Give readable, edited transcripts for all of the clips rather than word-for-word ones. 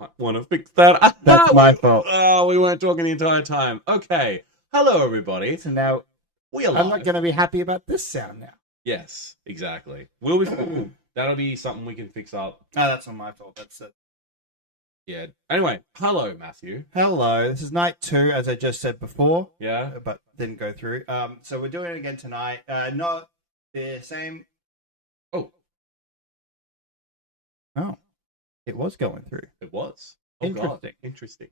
I want to fix that. That's my fault. Oh, we weren't talking the entire time. Okay. Hello, everybody. So now We are I'm not live. going to be happy about this sound now. Yes, exactly. We'll be. That'll be something we can fix up. Oh, that's not my fault. That's it. Yeah. Anyway, hello, Matthew. Hello, this is night 2, as I just said before, Yeah. but didn't go through. So we're doing it again tonight. Not the same. Oh, Oh, it was going through. it was. Oh, Interesting. God. Interesting.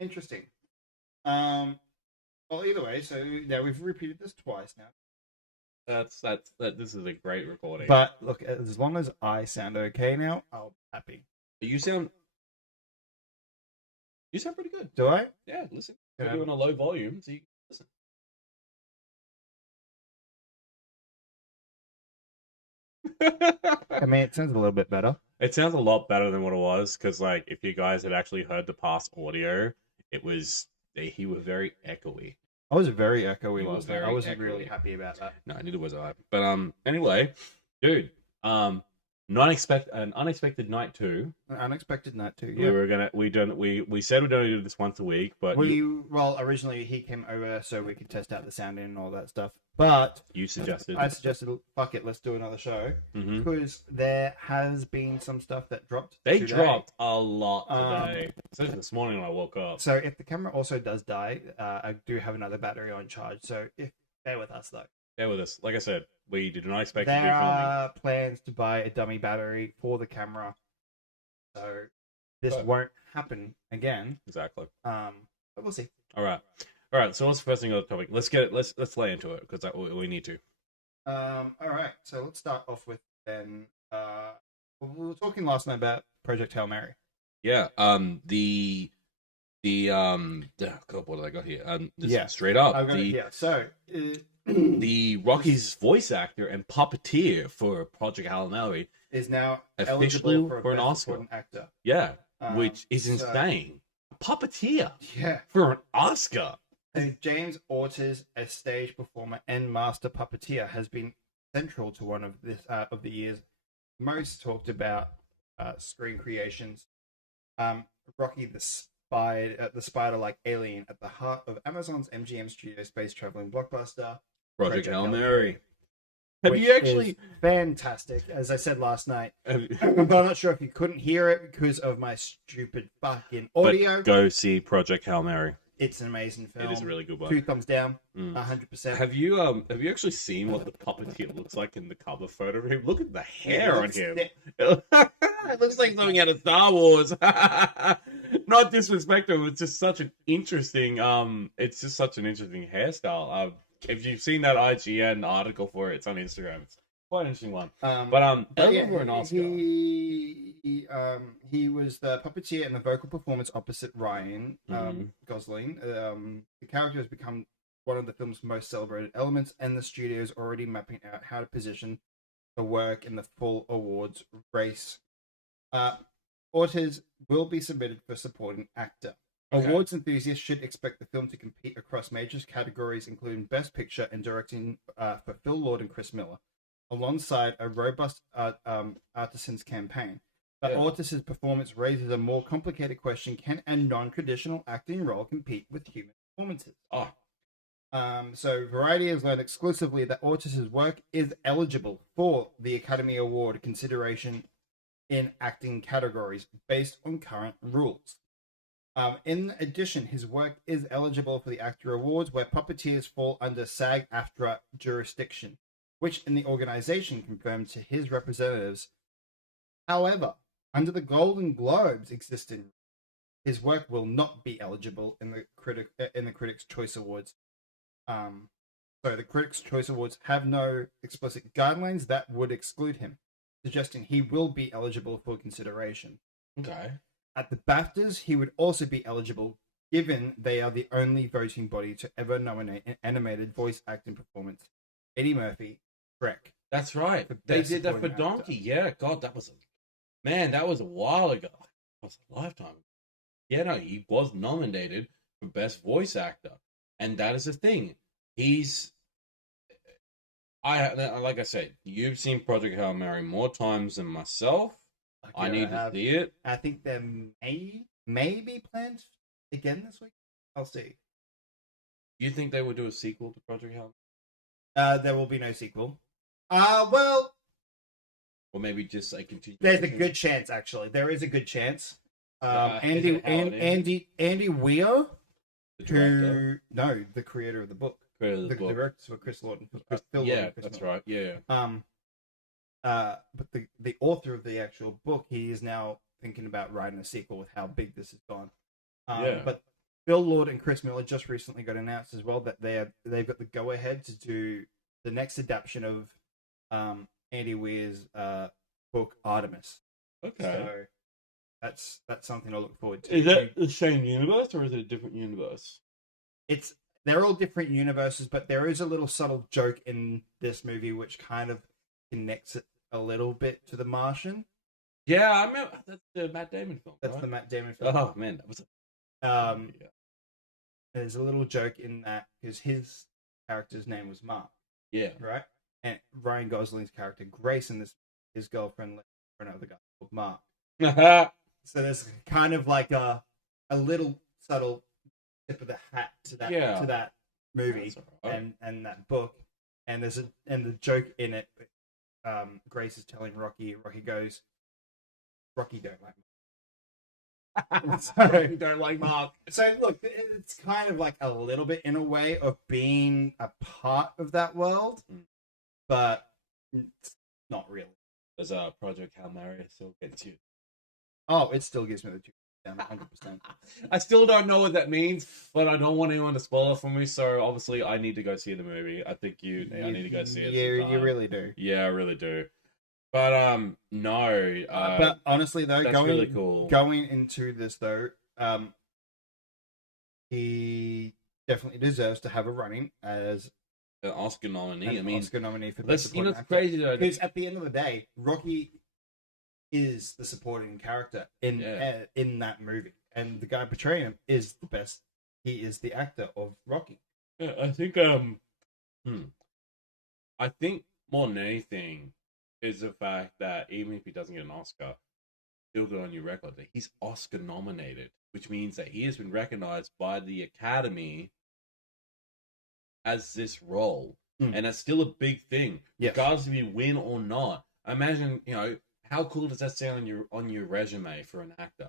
Interesting. Well, either way, so yeah, we've repeated this twice now. This is a great recording. But look, as long as I sound okay now, I'll be happy. You sound pretty good. Do I? Yeah, listen. Yeah. We're doing a low volume, so you can listen. I mean, it sounds a little bit better. It sounds a lot better than what it was, because like if you guys had actually heard the past audio, he was very echoey. I was very echoey You were last night. I very wasn't really echoey. happy about that. No, neither was I. But anyway, dude, an unexpected night 2. An unexpected night too. We Yeah. were gonna we said we're gonna do this once a week, but Originally he came over so we could test out the sounding and all that stuff. But you suggested. I suggested, fuck it, let's do another show Mhm. because there has been some stuff that dropped. They today. dropped a lot today, especially this morning when I woke up. So if the camera also does die, I do have another battery on charge. So bear with us though. Bear with us. Like I said, we did not expect to There do filming. are plans to buy a dummy battery for the camera, so this But- won't happen again. Exactly. But we'll see. All right. So what's the first thing on the topic? Let's get it. Let's lay into it because we need to. All right, so let's start off with then. We were talking last night about Project Hail Mary. Yeah. God, what did I got here? Yeah. Straight up. I've got it here. So, The Rocky's voice actor and puppeteer for Project Hail Mary is now officially eligible for an Best Oscar. Supporting Actor. Yeah, Um, which is so- insane. Puppeteer Yeah. for an Oscar. And James Ortiz, a stage performer and master puppeteer, has been central to one of the year's most talked about screen creations. Rocky the spider-like alien at the heart of Amazon's MGM Studio space traveling blockbuster. Project Hail Mary. Have which you actually? is fantastic, as I said last night. Have, But I'm not sure if you couldn't hear it because of my stupid fucking audio. but go see Project Hail Mary. It's an amazing film. It is a really good one. 2 thumbs down, Mm. 100%. Have you actually seen what the puppeteer looks like in the cover photo of him? Look at the hair on him. It looks like something out of Star Wars. Not disrespectful, it's just such an interesting hairstyle. If you've seen that IGN article for it, it's on Instagram. It's quite an interesting one. But yeah, for an Oscar. He was the puppeteer in the vocal performance opposite Ryan Mhm. Gosling. The character has become one of the film's most celebrated elements, and the studio is already mapping out how to position the work in the full awards race. Ortiz will be submitted for supporting actor. Okay. Awards enthusiasts should expect the film to compete across major categories, including Best Picture and Directing for Phil Lord and Chris Miller, alongside a robust artisans campaign. But Yeah. Ortiz's performance raises a more complicated question: can a non-traditional acting role compete with human performances? Oh, So Variety has learned exclusively that Ortiz's work is eligible for the Academy Award consideration in acting categories based on current rules. In addition, his work is eligible for the Actor Awards, where puppeteers fall under SAG-AFTRA jurisdiction, which in the organization confirmed to his representatives. However, under the Golden Globes existing, his work will not be eligible in the Critics' Choice Awards. So the Critics' Choice Awards have no explicit guidelines that would exclude him, suggesting he will be eligible for consideration. okay. At the BAFTAs, he would also be eligible, given they are the only voting body to ever nominate an animated voice acting performance. Eddie Murphy, Shrek. That's right. For They Best did that for Supporting Actor. Donkey. Yeah, God, that was a while ago. That was a lifetime. Yeah, no, he was nominated for Best Voice Actor, and that is the thing. Like I said, you've seen Project Hail Mary more times than myself. I I need to see it. I think there may be plans again this week. I'll see. You think they will do a sequel to Project Hell? There will be no sequel. Well, or maybe just a continuation. There's a good chance, actually. There is a good chance. Andy Weir, the creator of the book. The directors for Chris Lord. Phil Lord, that's right. Yeah. But the author of the actual book, he is now thinking about writing a sequel with how big this has gone. But Phil Lord and Chris Miller just recently got announced as well that they've got the go ahead to do the next adaptation of Andy Weir's book Artemis. Okay. So that's something to look forward to. Is that the same universe or is it a different universe? They're all different universes, but there is a little subtle joke in this movie which kind of connects it a little bit to The Martian. Yeah, I remember that's the Matt Damon film. That's right? the Matt Damon film. Oh man, that was. There's a little joke in that because his character's name was Mark. Yeah. Right. And Ryan Gosling's character Grace and his girlfriend left for another guy called Mark. So there's kind of like a little subtle tip of the hat to that movie and that book. And the joke in it. Grace is telling Rocky. Rocky goes, Rocky don't like Mark. So, don't like Mark. So look, it's kind of like a little bit in a way of being a part of that world, but it's not really. Does Project Hail Mary still gets you? Oh, it still gives me the 100%. I still don't know what that means, but I don't want anyone to spoil it for me. So obviously, I need to go see the movie. I think I need to go see it. You really do. Yeah, I really do. But no. But honestly, though, that's really cool. Going into this though, he definitely deserves to have a running as an Oscar nominee. Oscar nominee for Best Supporting Actor. Crazy though. Because at the end of the day, Rocky is the supporting character in that movie, and the guy portraying him is the best. He is the actor of Rocky. Yeah, I think I think more than anything is the fact that even if he doesn't get an Oscar, still good on your record that he's Oscar nominated, which means that he has been recognized by the Academy as this role, and that's still a big thing, regardless if you win or not. Imagine, how cool does that sound on your resume for an actor?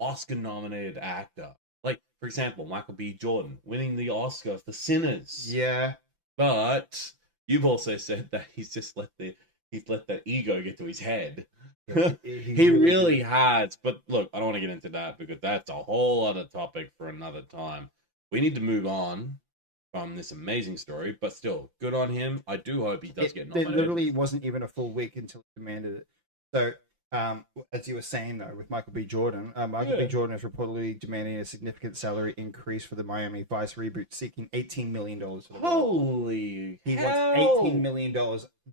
Oscar nominated actor. Like, for example, Michael B. Jordan winning the Oscar for Sinners. Yeah. But you've also said that he's let that ego get to his head. Yeah, he really has. But look, I don't want to get into that because that's a whole other topic for another time. We need to move on from this amazing story, but still, good on him. I do hope he does get nominated. It literally wasn't even a full week until he demanded it. So, as you were saying, though, with Michael B. Jordan, Michael B. Jordan is reportedly demanding a significant salary increase for the Miami Vice reboot, seeking $18 million for the Holy He hell. wants $18 million.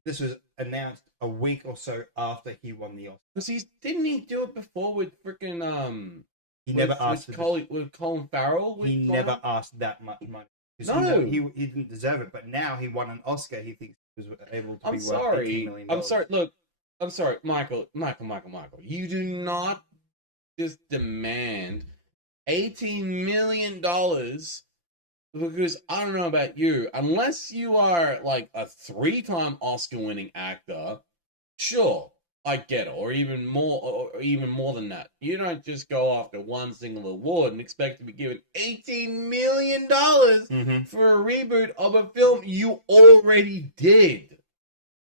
This was announced a week or so after he won the Oscar. Because didn't he do it before with freaking He never asked with Colin Farrell? He never asked that much money. No, he didn't deserve it. But now he won an Oscar. He thinks he was able to be worth $18 million. I'm sorry. Look, I'm sorry, Michael. You do not just demand $18 million because I don't know about you. Unless you are like a 3-time Oscar-winning actor, sure, I get it, or even more than that. You don't just go after one single award and expect to be given $18 million for a reboot of a film you already did.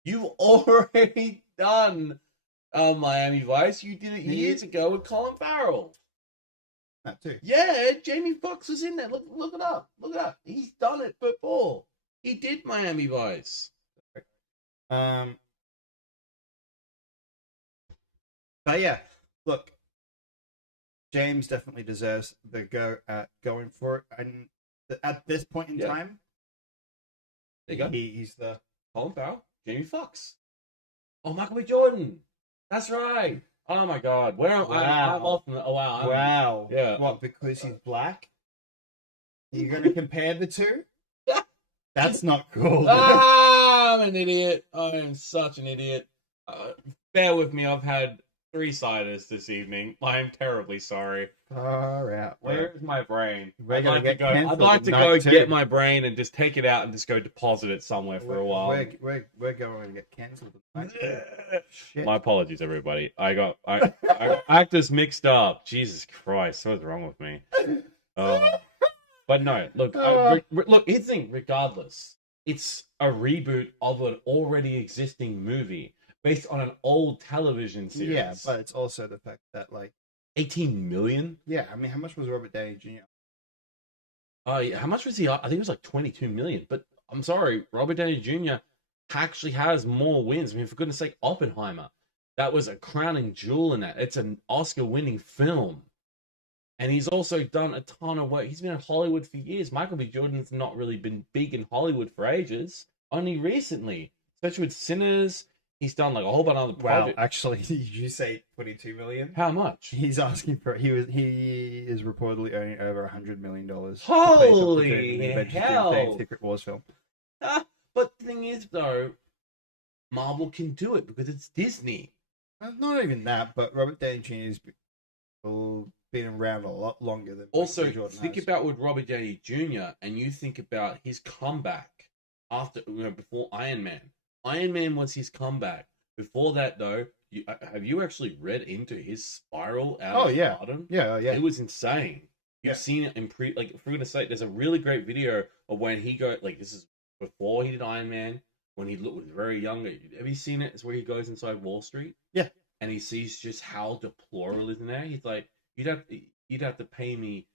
You've already done Miami Vice. You did it years ago with Colin Farrell. That too. Yeah, Jamie Foxx was in there. Look it up. He's done it before. He did Miami Vice. But yeah, look, James definitely deserves the go at going for it, and at this point in time, there you go. He's the Colin Farrell, Jamie Foxx. Oh, Michael B. Jordan. That's right. Oh my God. Where am I? I'm off. Oh wow. Wow. Yeah. What? Because he's black? You're gonna compare the two? That's not cool. I'm an idiot. I am such an idiot. Bear with me. I've had 3 ciders this evening. I am terribly sorry. Far out. Where is my brain? We're gonna get cancelled I'd like to tonight go too. get my brain and just take it out and just go deposit it somewhere for a while. We're going to get cancelled tonight. Shit. My apologies, everybody. I actors mixed up. Jesus Christ, what's wrong with me? But no, look, look. Here's the thing. Regardless, it's a reboot of an already existing movie based on an old television series. Yeah, but it's also the fact that, like, 18 million. yeah, I mean, how much was Robert Downey Jr.? How much was he? I think it was like 22 million. But I'm sorry, Robert Downey Jr. actually has more wins. I mean, for goodness sake, Oppenheimer. That was a crowning jewel in that. It's an Oscar-winning film. And he's also done a ton of work. He's been in Hollywood for years. Michael B. Jordan's not really been big in Hollywood for ages. Only recently. Especially with Sinners. He's done like a whole bunch of other projects. Wow, actually, did you say 22 million? How much? He's asking for he is reportedly earning over $100 million. Holy hell! Secret Wars film. But the thing is, though, Marvel can do it because it's Disney. Not even that, but Robert Downey Jr. has been around a lot longer than. Also, Jordan think has. about with Robert Downey Jr. and you think about his comeback after, before Iron Man. Iron Man was his comeback. Before that, though, have you actually read into his spiral out of stardom? Yeah. It was insane. You've seen it in for goodness sake, there's a really great video of when he this is before he did Iron Man, when he was very young. Have you seen it? It's where he goes inside Wall Street. Yeah. And he sees just how deplorable it is in there. He's like, you'd have to pay me.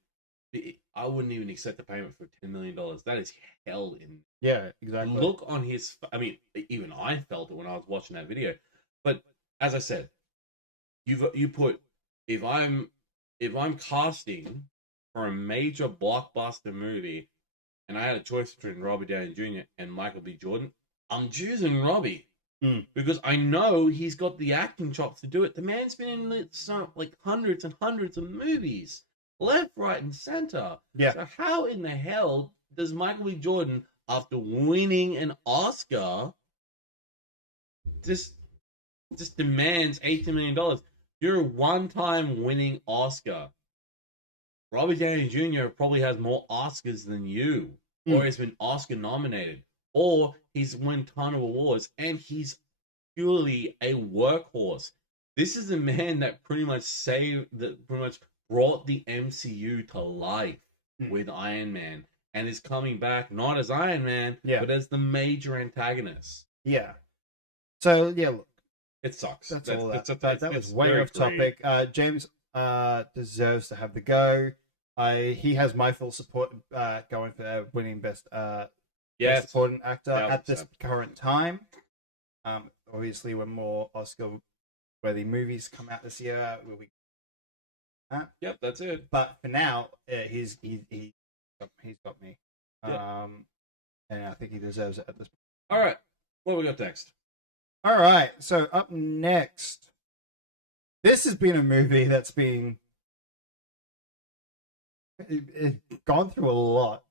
I wouldn't even accept the payment for $10 million. That is hell in. Yeah, exactly. Look on his. I mean, even I felt it when I was watching that video. But as I said, you put if I'm casting for a major blockbuster movie, and I had a choice between Robert Downey Jr. and Michael B. Jordan, I'm choosing Robbie. Because I know he's got the acting chops to do it. The man's been in hundreds and hundreds of movies, left, right, and center. Yeah. So how in the hell does Michael B. Jordan, after winning an Oscar, just demands $18 million? You're a one-time winning Oscar. Robert Downey Jr. probably has more Oscars than you, or has been Oscar nominated. Or he's won a ton of awards, and he's purely a workhorse. This is a man that pretty much brought the MCU to life with Iron Man, and is coming back not as Iron Man, but as the major antagonist. Yeah. So look, it sucks. That's all that. That was way off topic. James deserves to have the go. He has my full support going for winning best supporting actor at this current time. Obviously, when more Oscar-worthy movies come out this year, we'll be Yep, that's it. But for now, he's got me. And I think he deserves it at this point. All right, what we got next? All right, so up next, this has been a movie that's been gone through a lot.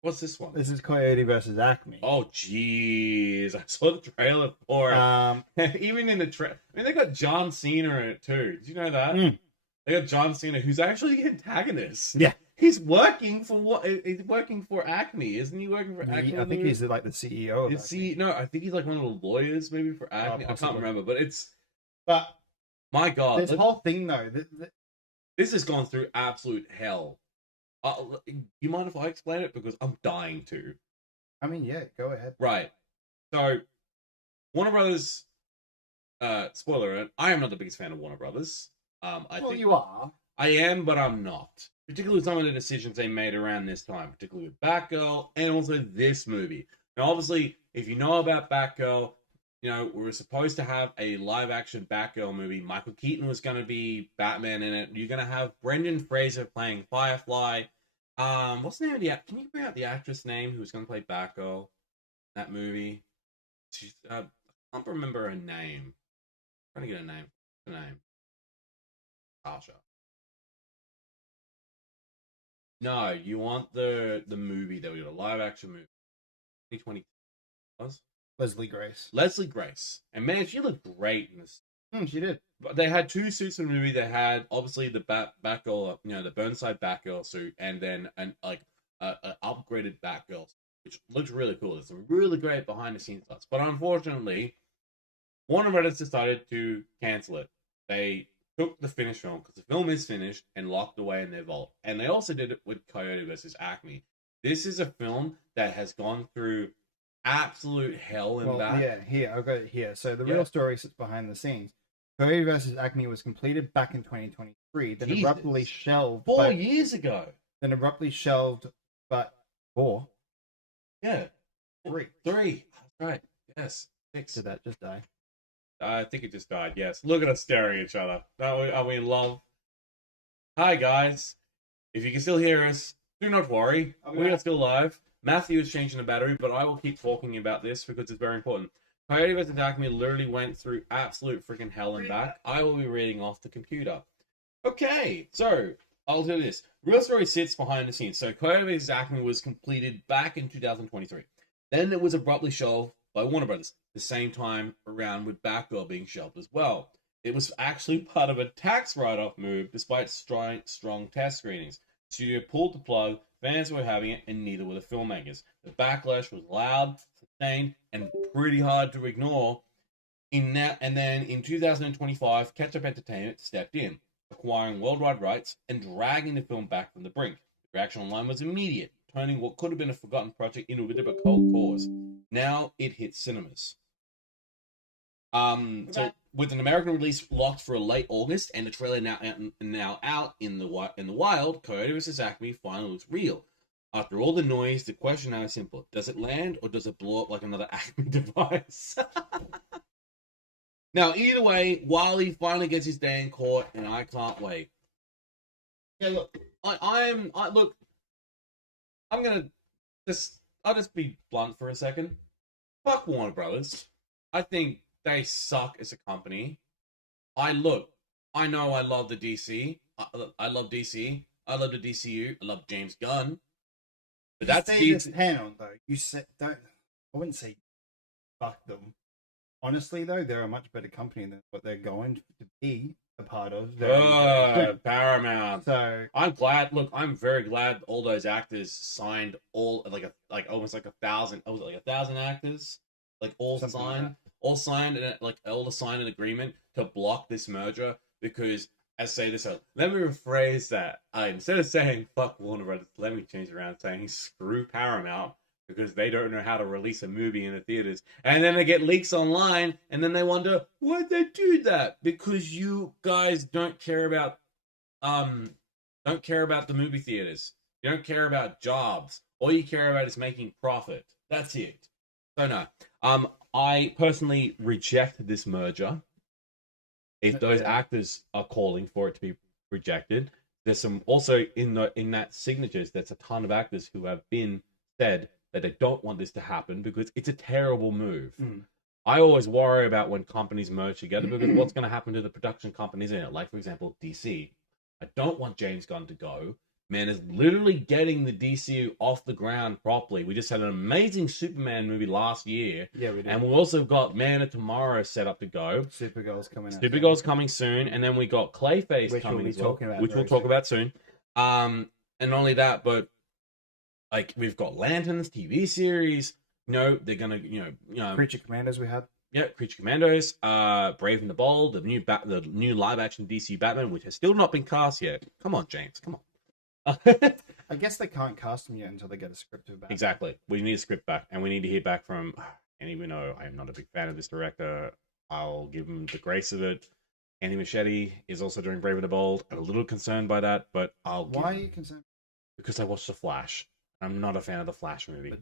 What's this one? This is Coyote versus Acme. Oh, jeez. I saw the trailer for it. Even in the trailer. I mean, they got John Cena in it, too. Did you know that? They got John Cena, who's actually the antagonist. Yeah. He's working for what? He's working for Acme. Isn't he working for Acme? I think he's like the CEO of Acme. No, I think he's like one of the lawyers, maybe, for Acme. I can't remember, but But my God. This whole thing, though. This has gone through absolute hell. You mind if I explain it? Because I'm dying to. I mean, yeah, go ahead. Right. So, Warner Brothers, spoiler alert, I am not the biggest fan of Warner Brothers. I think you are. I am, but I'm not. Particularly with some of the decisions they made around this time, particularly with Batgirl and also this movie. Now, obviously, if you know about Batgirl, we were supposed to have a live-action Batgirl movie. Michael Keaton was going to be Batman in it. You're going to have Brendan Fraser playing Firefly. What's the name of can you bring out the actress name who was going to play Batgirl in that movie? She's, I can't remember her name. I'm trying to get her name. What's her name? Tasha. No, you want the movie that we got, a live-action movie. 2020 was? Leslie Grace. Leslie Grace. And man, she looked great in this She did. But they had two suits in the movie. They had obviously the Batgirl, the Burnside Batgirl suit, and then an upgraded Batgirl, which looks really cool. There's some really great behind the scenes stuff. But unfortunately, Warner Brothers decided to cancel it. They took the finished film because the film is finished and locked away in their vault. And they also did it with Coyote versus Acme. This is a film that has gone through absolute hell and back. Yeah, here I've got it here. So the real story sits behind the scenes. Coyote versus Acme was completed back in 2023, then abruptly shelved 4 years ago. Then abruptly shelved, but 4. Yeah, 3. That's right. Yes, 6. Did that just die? I think it just died. Yes. Look at us staring at each other. Are we in love? Hi guys. If you can still hear us, do not worry. We are still live. Matthew is changing the battery, but I will keep talking about this because it's very important. Coyote vs. Acme literally went through absolute freaking hell and back. I will be reading off the computer. Okay, so I'll do this. Real story sits behind the scenes. So Coyote vs. Acme was completed back in 2023. Then it was abruptly shelved by Warner Brothers. The same time around with Batgirl being shelved as well. It was actually part of a tax write-off move despite strong test screenings. The studio pulled the plug, fans were having it, and neither were the filmmakers. The backlash was loud, sustained, and pretty hard to ignore. And then in 2025, Ketchup Entertainment stepped in, acquiring worldwide rights and dragging the film back from the brink. The reaction online was immediate, turning what could have been a forgotten project into a bit of a cold cause. Now it hits cinemas. So with an American release locked for a late August and the trailer now out in the wild, Coyote vs. Acme finally looks real. After all the noise, the question now is simple: does it land or does it blow up like another Acme device? Now, either way, Wiley finally gets his day in court, and I can't wait. Yeah, look, I'll just be blunt for a second. Fuck Warner Brothers. I think they suck as a company. I know I love the DC. I love DC. I love the DCU. I love James Gunn. But that's DC. Hang on though. You said don't. I wouldn't say fuck them. Honestly though, they're a much better company than what they're going to be a part of. Paramount. So I'm glad. Look, I'm very glad all those actors signed almost like 1,000. Oh, was it like 1,000 actors? Like all something signed. All signed an agreement to block this merger because, as say this, let me rephrase that. Instead of saying fuck Warner Brothers, let me change it around saying screw Paramount because they don't know how to release a movie in the theaters, and then they get leaks online, and then they wonder why'd they do that? Because you guys don't care about the movie theaters. You don't care about jobs. All you care about is making profit. That's it. So no. I personally reject this merger. If those actors are calling for it to be rejected, there's some also in that signatures. There's a ton of actors who have been said that they don't want this to happen because it's a terrible move. I always worry about when companies merge together because what's going to happen to the production companies in it? Like for example, DC. I don't want James Gunn to go. Man is literally getting the DCU off the ground properly. We just had an amazing Superman movie last year. Yeah, we did. And we also got Man of Tomorrow set up to go. Supergirl's coming out. Supergirl's coming soon. And then we got Clayface coming as well. Which we'll talk about soon. And not only that, but like we've got Lanterns, TV series. They're gonna, Creature Commandos we had. Yeah, Creature Commandos, Brave and the Bold, the new live action DC Batman, which has still not been cast yet. Come on, James, come on. I guess they can't cast them yet until they get a script back. Exactly. We need a script back, and we need to hear back from. And even though I am not a big fan of this director, I'll give him the grace of it. Andy Muschietti is also doing Brave and the Bold. I'm a little concerned by that, but Why are you concerned? Because I watched The Flash. I'm not a fan of the Flash movie.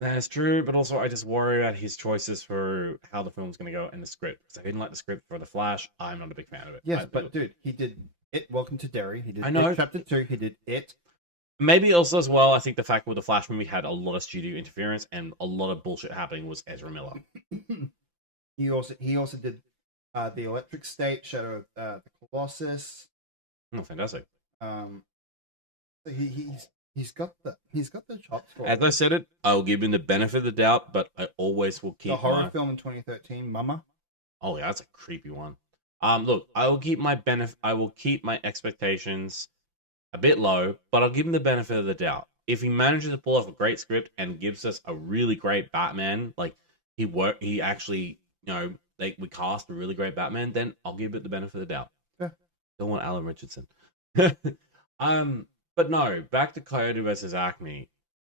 That's true, but also I just worry about his choices for how the film's going to go and the script. Because I didn't like the script for The Flash. I'm not a big fan of it. Yes, but dude, he did It. Welcome to Derry. He did I know. It Chapter 2. He did It. Maybe also as well, I think the fact with the Flash movie had a lot of studio interference and a lot of bullshit happening was Ezra Miller. He also did The Electric State, Shadow of the Colossus. Oh, fantastic. He's got the chops for As I said it, I'll give him the benefit of the doubt, but I always will keep the horror film in 2013, Mama. Oh yeah, that's a creepy one. Look, I will keep my I will keep my expectations a bit low, but I'll give him the benefit of the doubt. If he manages to pull off a great script and gives us a really great Batman, like he actually, like we cast a really great Batman, then I'll give it the benefit of the doubt. Yeah. Don't want Alan Richardson. But no, back to Coyote versus Acme.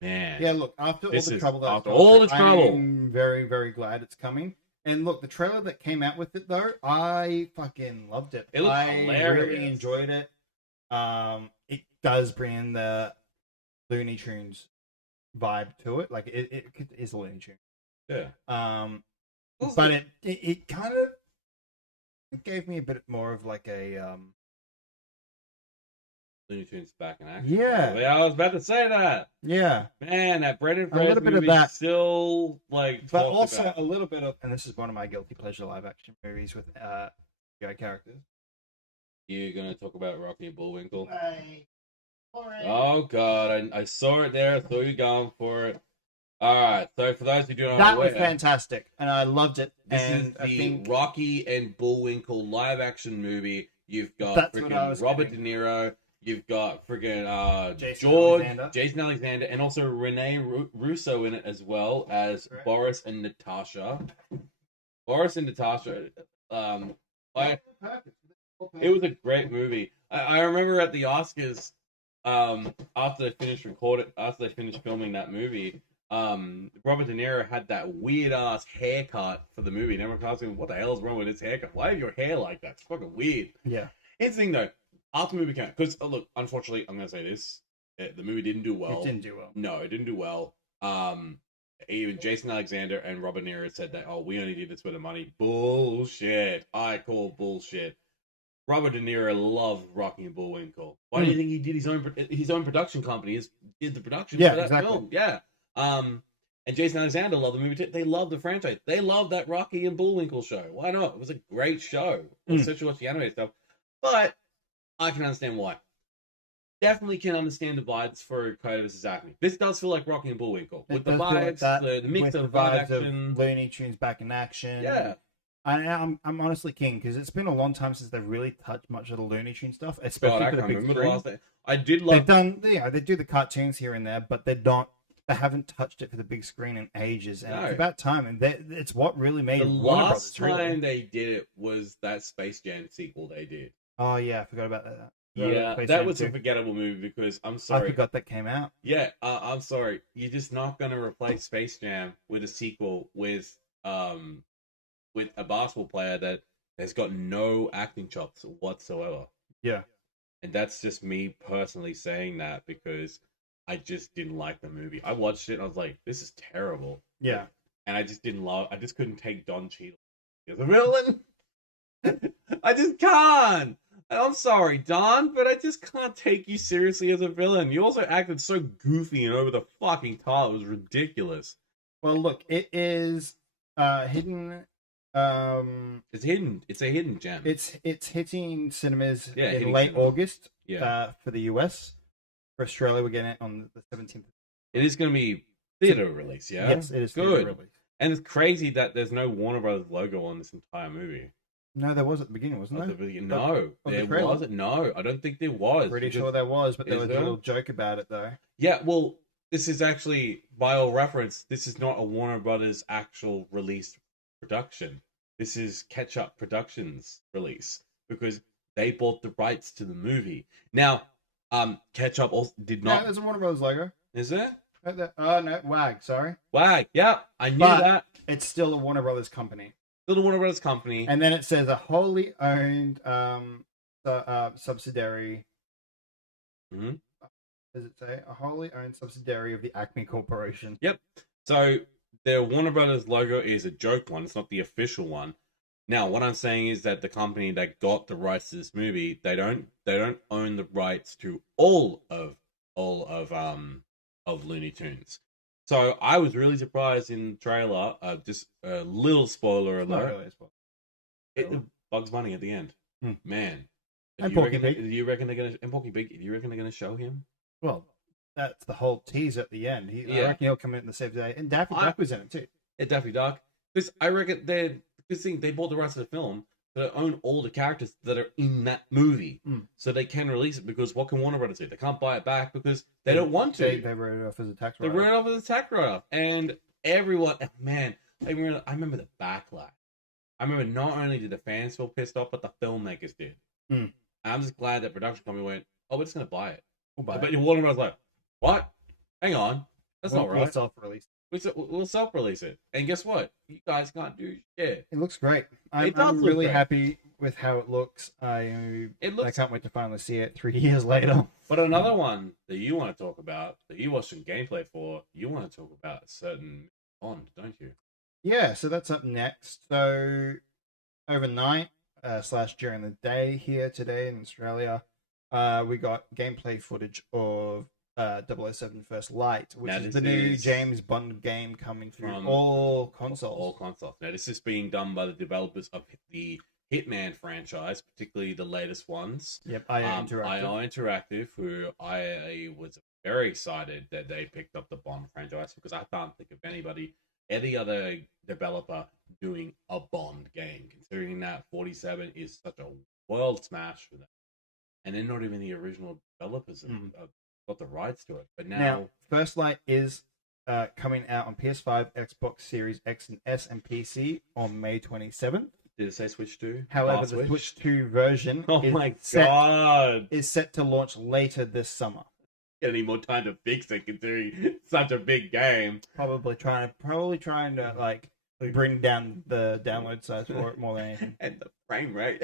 Man. Yeah, look, after after all the trouble, I'm very, very glad it's coming. And look, the trailer that came out with it, though, I fucking loved it. It looked hilarious. Really enjoyed it. It does bring in the Looney Tunes vibe to it. Like, it is a Looney Tune. Yeah. But it kind of gave me a bit more of like a Looney Tunes back in action. Yeah. Oh, yeah, I was about to say that. Yeah. Man, that Brendan A little Fraser bit of movie that. still like. But talked also about. a little bit of, and this is one of my guilty pleasure live action movies with guy characters. You're gonna talk about Rocky and Bullwinkle. Alright. Oh god, I saw it there. I saw you going for it. All right, so for those who do not That know, was fantastic, and I loved it. this and is I the think Rocky and Bullwinkle live action movie. You've got That's what I freaking was Robert getting. De Niro. You've got freaking Jason Jason Alexander, and also Renee Russo in it as well as Correct. Boris and Natasha. Boris and Natasha. It was a great movie. I remember at the Oscars, after they finished filming that movie, Robert De Niro had that weird ass haircut for the movie, and everyone was asking, "What the hell is wrong with his haircut? Why have your hair like that? It's fucking weird." Yeah. Interesting though. After the movie came out, because look, unfortunately, I'm gonna say this: the movie didn't do well. It didn't do well. No, it didn't do well. Even Jason Alexander and Robert De Niro said that, "Oh, we only did this for the money." Bullshit. I call bullshit. Robert De Niro loved Rocky and Bullwinkle. Why do you think he did his own production company? Did the production for that film? Yeah. And Jason Alexander loved the movie too. They loved the franchise. They loved that Rocky and Bullwinkle show. Why not? It was a great show. Especially watch the animated stuff. But I can understand why. Definitely can understand the vibes for Coyote vs. Acme. This does feel like Rocky and Bullwinkle. With the vibes, the mix of live action. Of Looney Tunes back in action. Yeah. I'm honestly keen because it's been a long time since they've really touched much of the Looney Tune stuff, God, especially I for the can't big remember screen. the last day. I did love. They've done, they do the cartoons here and there, but they haven't touched it for the big screen in ages, and No. it's about time. And it's what really made the Warner last Brothers. time Really. they did it was that Space Jam sequel they did. Oh yeah, I forgot about that. Yeah, Space that Jam was a 2. forgettable movie because I'm I sorry. forgot that came out. Yeah, I'm sorry. You're just not gonna replace Space Jam with a sequel with a basketball player that has got no acting chops whatsoever. Yeah. And that's just me personally saying that because I just didn't like the movie. I watched it and I was like, this is terrible. Yeah. And I just couldn't take Don Cheadle as a villain. I just can't. And I'm sorry, Don, but I just can't take you seriously as a villain. You also acted so goofy and over the fucking top. It was ridiculous. Well, look, it is hidden. It's hidden. It's a hidden gem. It's hitting cinemas in hitting late cinemas. August. Yeah. For the US. For Australia, we're getting it on the 17th. It is going to be theater release, yeah? Yes, it is. Good. Release. And it's crazy that there's no Warner Brothers logo on this entire movie. No, there was at the beginning, wasn't there? No, there wasn't. No, I don't think there was. Pretty because- sure there was, but there Is was there? a little joke about it, though. Yeah, well, this is actually, by all reference, this is not a Warner Brothers actual release production. This is Ketchup Productions release because they bought the rights to the movie. Now, Ketchup also did No, not. there's a Warner Brothers logo. Is there? Right there. Oh, no, WAG, sorry. Wag. Yeah, I knew But- that. It's still a Warner Brothers company. Still a Warner Brothers company. And then it says a wholly owned subsidiary. Mhm. Does it say? A wholly owned subsidiary of the Acme Corporation. Yep. So the Warner Brothers logo is a joke one. It's not the official one. Now, what I'm saying is that the company that got the rights to this movie, they don't own the rights to all of Looney Tunes. So I was really surprised in the trailer. Just a little spoiler It's not alert. really a spoiler. Bugs Bunny at the end. Hmm. Man. And Porky Pig. Do you reckon they're gonna show him? Well, that's the whole tease at the end. I Yeah. reckon he'll come in the same day. And Daffy Duck was in it too. Daffy Duck. Because I reckon Because they bought the rights to the film, so they own all the characters that are in that movie, so they can release it. Because what can Warner Brothers do? They can't buy it back because they don't want to. They wrote it off as a tax They write-off. wrote it off as a tax write-off, and everyone, man, I remember the backlash. I remember not only did the fans feel pissed off, but the filmmakers did. And I'm just glad that production company went, "Oh, we're just gonna buy it." But Warner Bros. Like, "What? Hang on, that's not right. We'll self-release. We'll self-release it." And guess what? You guys can't do shit. It looks great. It does I'm look really great. happy with how it looks. I looks. can't wait to finally see it 3 years later. But another one that you want to talk about, that you watched some gameplay for, you want to talk about a certain Bond, don't you? Yeah, so that's up next. So overnight / during the day here today in Australia, we got gameplay footage of 007 First Light, which is the new James Bond game coming through all consoles. All consoles. Now, this is being done by the developers of the Hitman franchise, particularly the latest ones. Yep, IO Interactive, who I was very excited that they picked up the Bond franchise, because I can't think of any other developer doing a Bond game, considering that 47 is such a world smash for them. And they're not even the original developers of got the rights to it. But now First Light is coming out on PS5, Xbox Series X and S, and PC on May 27th. Did it say Switch 2? However, the Switch 2 version is set to launch later this summer. Get any more time to fix it, considering it's such a big game. Probably trying to like bring down the download size for it more than anything. And the frame rate.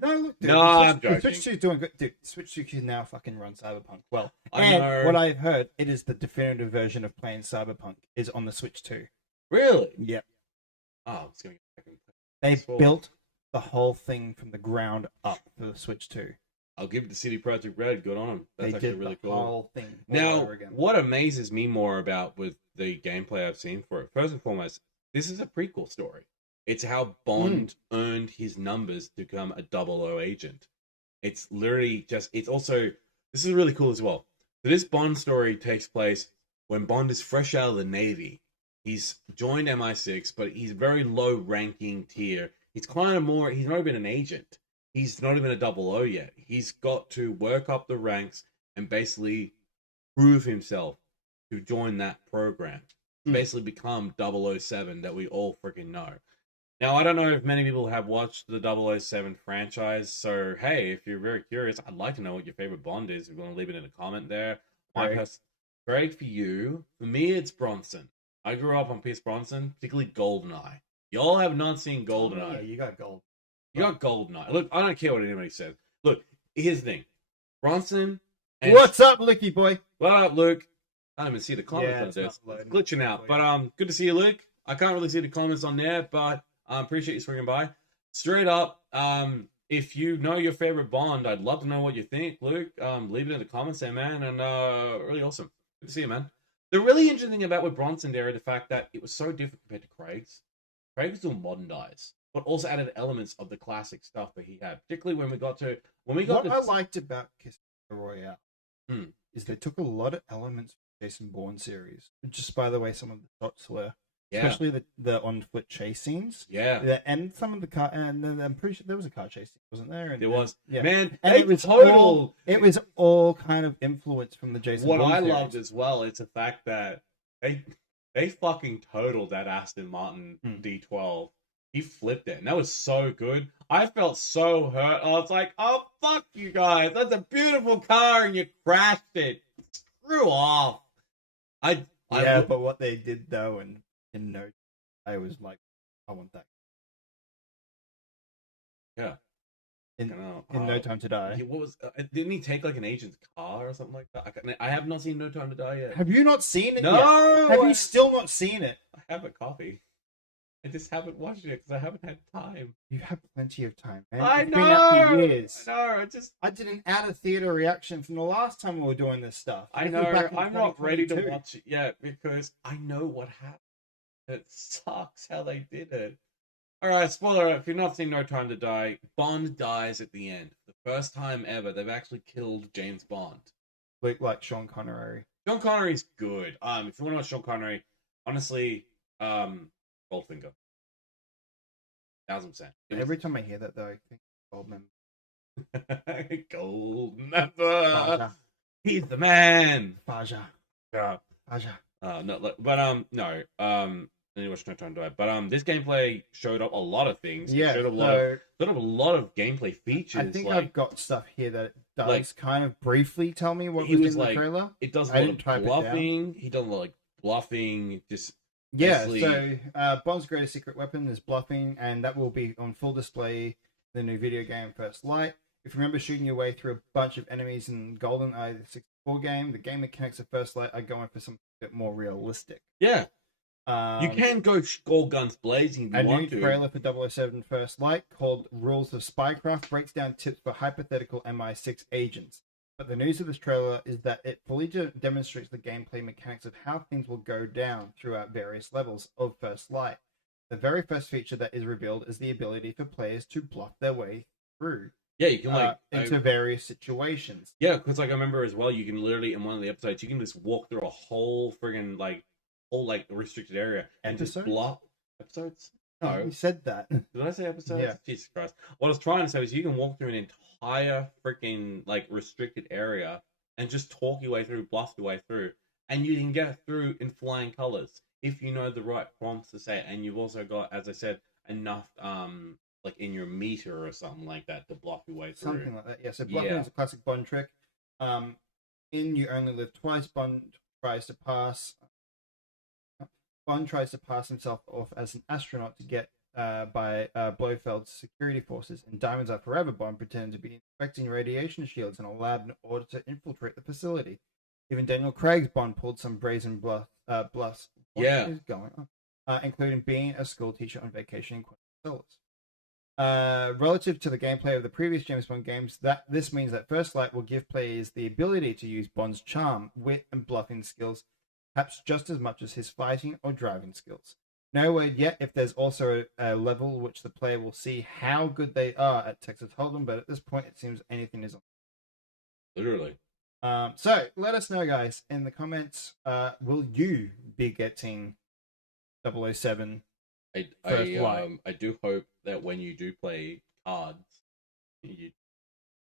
No, look, dude, I'm joking. Switch 2 is doing good. Dude, Switch 2 can now fucking run Cyberpunk well. I And know. what I've heard, it is the definitive version of playing Cyberpunk is on the Switch 2. Really? Yep. Oh, it's going to get back. They built the whole thing from the ground up for the Switch 2. I'll give it to CD Projekt Red. Good on them. That's actually really cool. Whole thing now, what amazes me more about with the gameplay I've seen for it, first and foremost, this is a prequel story. It's how Bond earned his numbers to become a 00 agent. It's literally just, it's also, this is really cool as well. So this Bond story takes place when Bond is fresh out of the Navy. He's joined MI6, but he's very low ranking tier. He's kind of more, he's not even an agent. He's not even a 00 yet. He's got to work up the ranks and basically prove himself to join that program. Basically become 007 that we all freaking know. Now, I don't know if many people have watched the 007 franchise, so hey, if you're very curious, I'd like to know what your favorite Bond is. If you want to leave it in a comment there. Great for you. For me, it's Bronson. I grew up on Pierce Bronson, particularly GoldenEye. Y'all have not seen GoldenEye. Oh, yeah, you got gold. You got GoldenEye. Look, I don't care what anybody says. Look, here's the thing. Bronson. What's up, Licky boy? What up, Luke? I don't even see the comments on this. It's glitching out. But good to see you, Luke. I can't really see the comments on there, but I appreciate you swinging by. Straight up, if you know your favorite Bond, I'd love to know what you think, Luke. Leave it in the comments there, man. And really awesome. Good to see you, man. The really interesting thing about with Bronson there is the fact that it was so different compared to Craig's. Craig was doing modern dies, but also added elements of the classic stuff that he had. Particularly when we got to what I liked about Casino Royale is they took a lot of elements from the Jason Bourne series. Just by the way, some of the shots were, especially the on foot chase scenes. Yeah, and some of the car, and then I'm pretty sure there was a car chase scene, wasn't there? And, there was. Yeah, man, and it was total. It was all kind of influenced from the Jason. What Bourne I series. loved as well is the fact that they fucking totaled that Aston Martin D12. He flipped it, and that was so good. I felt so hurt. I was like, "Oh fuck you guys! That's a beautiful car, and you crashed it. Screw off." But what they did though, and I was like, I want that. Yeah. In No Time to Die. What was? Didn't he take like an agent's car or something like that? I have not seen No Time to Die yet. Have you not seen it? No. Yet? Have you still not seen it? I have a copy. I just haven't watched it because I haven't had time. You have plenty of time, man. I It's know. been out for years. I know. I did an out of theater reaction from the last time we were doing this stuff. I know. I'm not ready to watch it yet because I know what happened. It sucks how they did it. All right, spoiler alert, if you've not seen No Time to Die, Bond dies at the end. The first time ever they've actually killed James Bond. Like Sean Connery. Sean Connery's good. If you want to watch Sean Connery, honestly, Goldfinger. 1,000%. Every time I hear that, though, I think Goldman. Gold member. Faja. He's the man. Faja. Yeah. Faja. No, but no. Anyway, was trying to do it. But this gameplay showed up a lot of things. Yeah, It showed up a lot of gameplay features. I think like, I've got stuff here that does like, kind of briefly tell me what he was was in the like, trailer. it does a I lot didn't of type it down. bluffing. He does a lot like bluffing. Just Yeah, basically- so Bond's greatest secret weapon is bluffing, and that will be on full display in the new video game First Light. If you remember shooting your way through a bunch of enemies in GoldenEye, the 64 game, the game mechanics of First Light are going for something a bit more realistic. yeah, you can go all guns blazing if you A want new to. trailer for 007 First Light called Rules of Spycraft breaks down tips for hypothetical MI6 agents. But the news of this trailer is that it fully demonstrates the gameplay mechanics of how things will go down throughout various levels of First Light. The very first feature that is revealed is the ability for players to bluff their way through Yeah, you can into various situations. Yeah, because like I remember as well, you can literally in one of the episodes you can just walk through a whole friggin' whole restricted area and just Episodes? block episodes. Oh, No, you said that. did I say episodes? Yeah. Jesus Christ! What I was trying to say is you can walk through an entire freaking restricted area and just talk your way through, bluff your way through, and you can get through in flying colors if you know the right prompts to say. And you've also got, as I said, enough like in your meter or something like that to bluff your way through. Something like that. Yeah, so bluffing is a classic Bond trick. In You Only Live Twice, Bond tries to pass himself off as an astronaut to get by Blofeld's security forces. In Diamonds Are Forever, Bond pretended to be inspecting radiation shields in a lab in order to infiltrate the facility. Even Daniel Craig's Bond pulled some brazen bluffs. What is going on? Including being a school teacher on vacation in Queens. Relative to the gameplay of the previous James Bond games, this means that First Light will give players the ability to use Bond's charm, wit, and bluffing skills, perhaps just as much as his fighting or driving skills. No word yet if there's also a level which the player will see how good they are at Texas Hold'em, but at this point it seems anything is on. Literally. So let us know, guys, in the comments. Will you be getting 007? I do hope that when you do play cards, you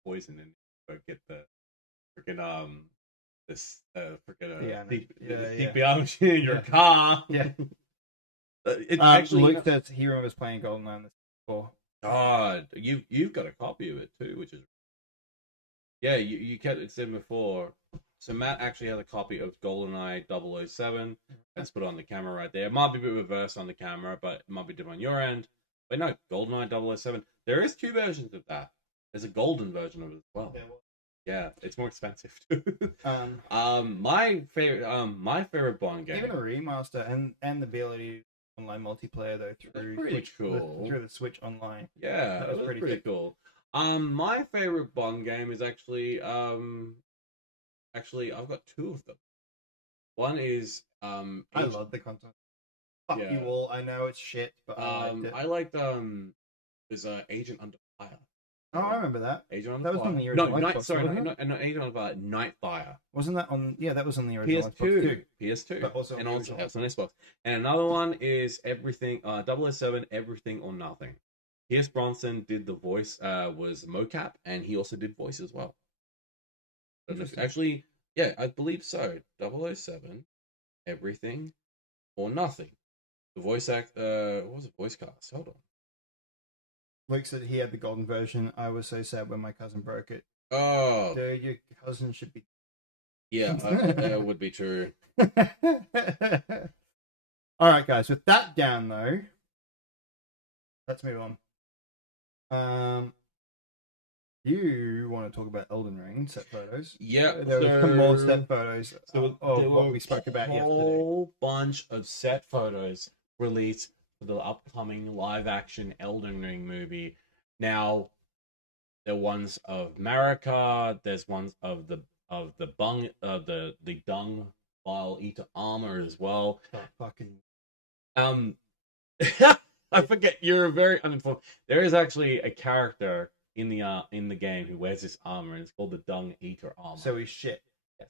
poison and don't get the freaking CPR machine in your car. Yeah. It's actually Luke says he remembers playing GoldenEye before. God, you've got a copy of it too, which is you kept it said before. So Matt actually has a copy of GoldenEye 007. Let's put it on the camera right there. It might be a bit reversed on the camera, but it might be different on your end. But no, GoldenEye 007. There is 2 versions of that. There's a golden version of it as well. Yeah, it's more expensive too. My favorite Bond game. Even a remaster and the ability online multiplayer though through the Switch Online. Yeah, that was pretty cool. My favorite Bond game is actually I've got 2 of them. One is I love the content. Fuck you all. I know it's shit, but I liked there's Agent Under Fire. Oh, I remember that. Agent Under Fire. Was on the original Xbox. No, Agent Under Fire. Nightfire. Wasn't that on? Yeah, that was on the original PS2. Xbox too. PS2. But also and also on Xbox. And another one is everything. 007. Everything or Nothing. Pierce Bronson did the voice. Was mocap, and he also did voice as well. Actually, yeah, I believe so. 007. Everything or Nothing. The voice act. What was the voice cast? Hold on. Luke said he had the golden version. I was so sad when my cousin broke it. Oh, dude, your cousin should be. Yeah, that would be true. All right, guys. With that down, though, let's move on. You want to talk about Elden Ring set photos? Yeah, there were some more set photos of what we spoke about yesterday. A whole bunch of set photos released for the upcoming live-action Elden Ring movie. Now, there are ones of Marika. There's ones of the dung vile eater armor as well. I forget. You're very uninformed. There is actually a character in the game who wears this armor, and it's called the Dung Eater armor. So he's shit. Yes.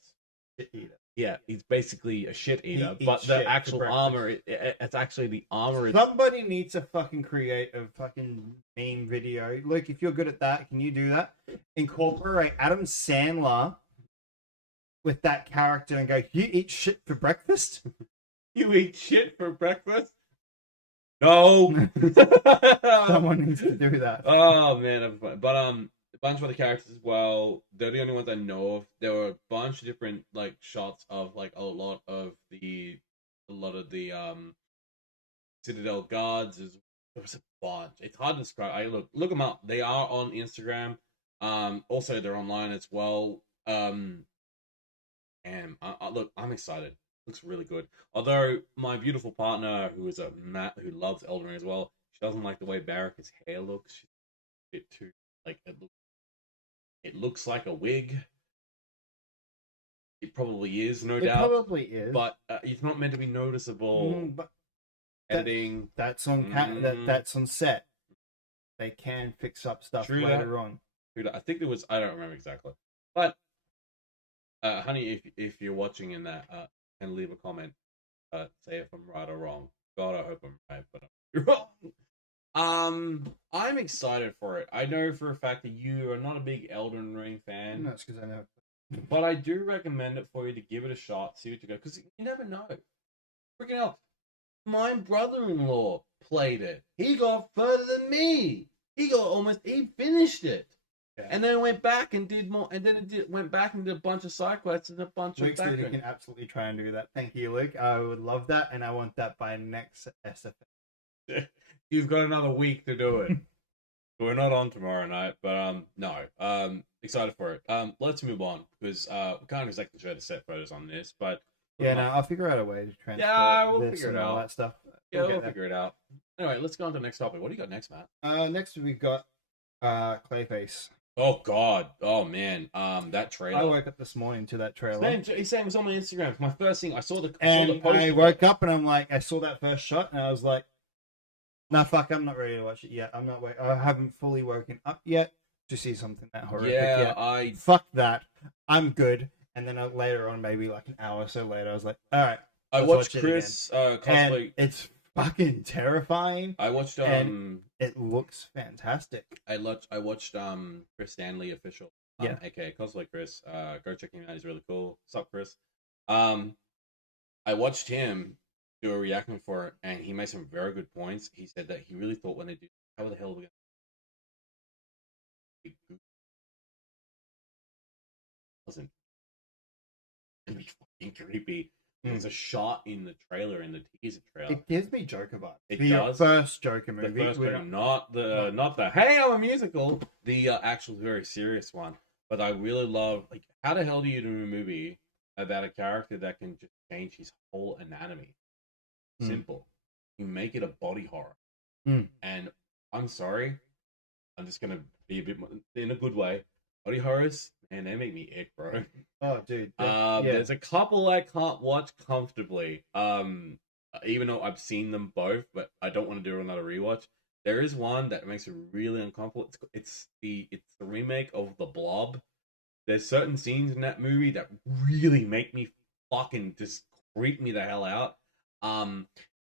Shit eater. Yeah, he's basically a shit He eater, eats but shit the for actual breakfast. armor, it's actually the armor. Somebody needs to fucking create a fucking meme video. Luke, if you're good at that, can you do that? Incorporate Adam Sandler with that character and go, you eat shit for breakfast? You eat shit for breakfast? No. Someone needs to do that. Oh man, but a bunch of other characters as well. They're the only ones I know of. There were a bunch of different like shots of like a lot of the Citadel guards. There was a bunch. It's hard to describe. I look them up. They are on Instagram. Also they're online as well. And look, I'm excited. Looks really good. Although my beautiful partner, who is a Matt, who loves Elden Ring as well, she doesn't like the way Barrick's hair looks. She's a bit too like it looks like a wig. It probably is, no doubt. It probably is, but it's not meant to be noticeable. But editing. That's on that's on set. They can fix up stuff later on. I think there was. I don't remember exactly, but honey, if you're watching in that, and leave a comment, say if I'm right or wrong. God, I hope I'm right, but I'm wrong. I'm excited for it. I know for a fact that you are not a big Elden Ring fan. No, it's because I know. But I do recommend it for you to give it a shot, see what you go, because you never know. Freaking hell, my brother-in-law played it. He got further than me. He finished it. Yeah. And then went back and did more, and then went back and did a bunch of side quests and a bunch of background. You can absolutely try and do that. Thank you, Luke. I would love that, and I want that by next SFA. You've got another week to do it. We're not on tomorrow night, but no. Excited for it. Let's move on because we can't exactly show the set photos on this, but yeah, no, I'll figure out a way to transfer. Yeah, we'll figure it out. All that stuff. We'll figure it out. Anyway, let's go on to the next topic. What do you got next, Matt? Next we've got Clayface. Oh God! Oh man! That trailer. I woke up this morning to that trailer. He's saying it was on my Instagram. My first thing I saw the post. I woke up and I'm like, I saw that first shot and I was like, "Nah, fuck! I'm not ready to watch it yet. I'm not. I haven't fully woken up yet to see something that horrific yet. Fuck that. I'm good." And then later on, maybe like an hour or so later, I was like, "All right." I watched Chris cosplay. And it's fucking terrifying. I watched and it looks fantastic. I watched Chris Stanley official. aka Cosplay Chris. Go check him out. He's really cool. What's up, Chris? I watched him do a reaction for it, and he made some very good points. He said that he really thought when they do, how the hell are we gonna wasn't gonna be fucking creepy. There's a shot in the trailer, in the teaser trailer. It gives me Joker vibes. It does. First Joker movie. The first Joker, not the hey, I'm a musical. The actual very serious one. But I really love, like, how the hell do you do a movie about a character that can just change his whole anatomy? Simple. You make it a body horror. And I'm sorry, I'm just gonna be a bit more, in a good way. Body horrors, man, they make me ick, bro. Oh, dude. There's a couple I can't watch comfortably. Even though I've seen them both, but I don't want to do another rewatch. There is one that makes it really uncomfortable. It's the remake of The Blob. There's certain scenes in that movie that really make me fucking just creep me the hell out.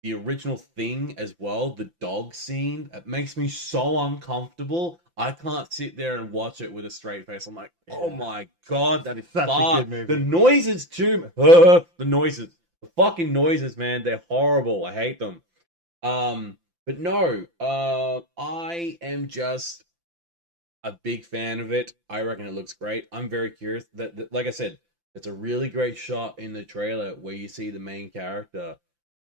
The original Thing as well, the dog scene, it makes me so uncomfortable. I can't sit there and watch it with a straight face. I'm like, oh my God, that is fun. The noises too. The noises. The fucking noises, man. They're horrible. I hate them. But no, I am just a big fan of it. I reckon it looks great. I'm very curious. That like I said, it's a really great shot in the trailer where you see the main character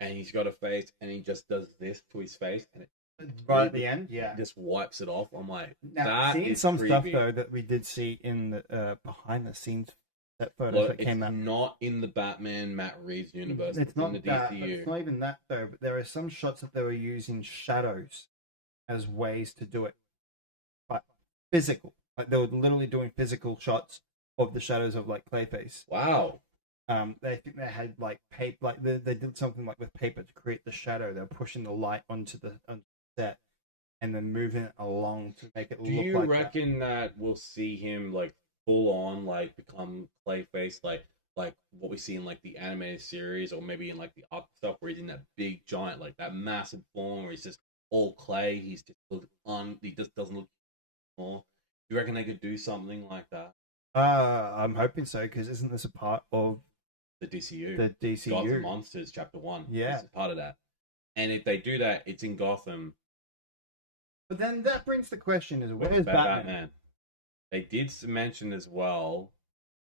and he's got a face and he just does this to his face and it right at the end, just wipes it off. I'm like, now, seeing some stuff though that we did see in the behind the scenes that photos that came out. It's not in the Batman Matt Reeves universe. It's not in the that. DCU. It's not even that though. But there are some shots that they were using shadows as ways to do it, but physical. Like they were literally doing physical shots of the shadows of like Clayface. Wow. They think they had like paper, like they did something like with paper to create the shadow. They're pushing the light onto the set and then moving it along to make it look like that. Do you reckon that we'll see him like full on like become Clayface, like like what we see in like the animated series, or maybe in like the other stuff where he's in that big giant, like that massive form where he's just all clay. He's just he just doesn't look more. Do you reckon they could do something like that? I'm hoping so, because isn't this a part of The DCU, the DCU? Gotham Monsters Chapter 1. Yeah, This is part of that. And if they do that, it's in Gotham. but then that brings the question: is With where's Batman? They did mention as well,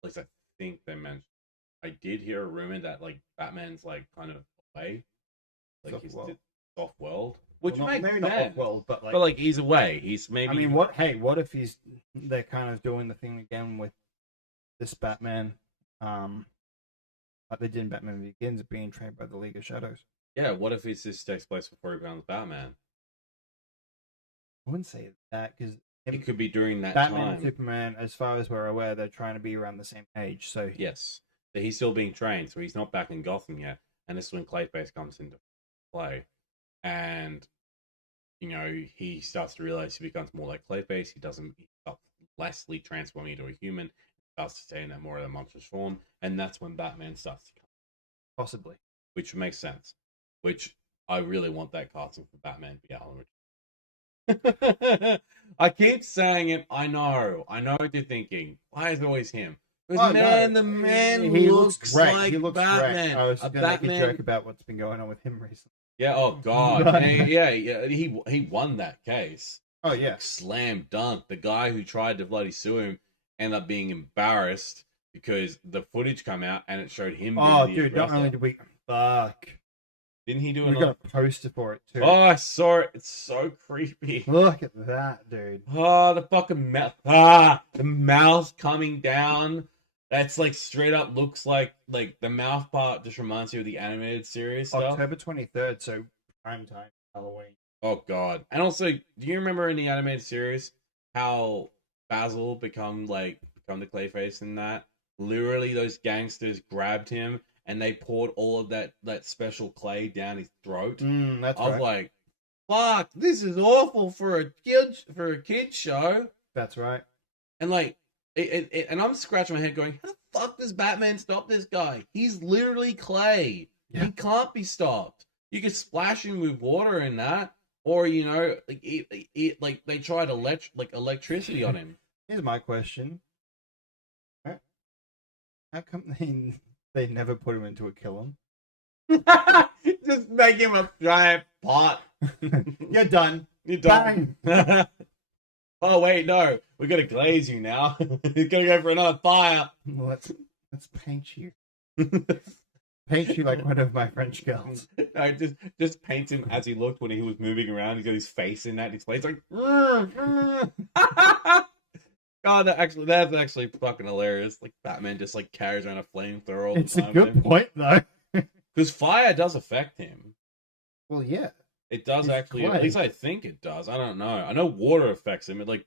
at least I think they mentioned. I did hear a rumor that like Batman's like kind of away, like he's off world, which well, makes maybe sense. not off world, but like he's away. He's maybe. I mean, what? Hey, what if they're kind of doing the thing again with this Batman, like they did in Batman Begins, being trained by the League of Shadows. Yeah, what if this takes place before he becomes Batman? I wouldn't say that, because it could be during that Batman time. and Superman, as far as we're aware, they're trying to be around the same age. So yes, so he's still being trained, so he's not back in Gotham yet. And this is when Clayface comes into play, and you know he starts to realize he becomes more like Clayface. He stops lessly transforming into a human, starts to stay in that more of a monstrous form, and that's when Batman starts to come. Possibly, which makes sense. Which I really want that casting for Batman to be Alan Richards. I keep saying it. I know what you're thinking. Why is it always him? Because the man he looks great. like he looks Batman. Great. I was going to make a joke about what's been going on with him recently. Yeah. Oh God. yeah. He won that case. Oh yeah. Like, slam dunk. The guy who tried to bloody sue him ended up being embarrassed because the footage came out and it showed him. Oh, dude! Not only did we fuck. Didn't he do it? We got a poster for it too. Oh, I saw it. It's so creepy. Look at that, dude. Oh, the fucking mouth. Ah, the mouth coming down. That's like straight up looks like the mouth part just reminds you of the animated series stuff. October 23rd, so prime time, Halloween. Oh God! And also, do you remember in the animated series how Basil become the Clayface in that? Literally, those gangsters grabbed him and they poured all of that special clay down his throat. That's I was like, "Fuck, this is awful for a kid show." That's right. And like, and I'm scratching my head, going, "How the fuck does Batman stop this guy? He's literally clay. Yeah. He can't be stopped. You could splash him with water in that, or you know, like they tried electricity on him." Here's my question: how come they never put him into a kiln? Just make him a giant pot. You're done. You're done. Oh wait, no, we gotta glaze you now. You're gonna go for another fire. Well, let's paint you. Paint you like one of my French girls. No, just paint him as he looked when he was moving around. He's got his face in that display. It's like, God, that's actually fucking hilarious. Like Batman just like carries around a flamethrower all the time. It's a good point though, because fire does affect him. Well, yeah, it does actually. At least I think it does. I don't know. I know water affects him. It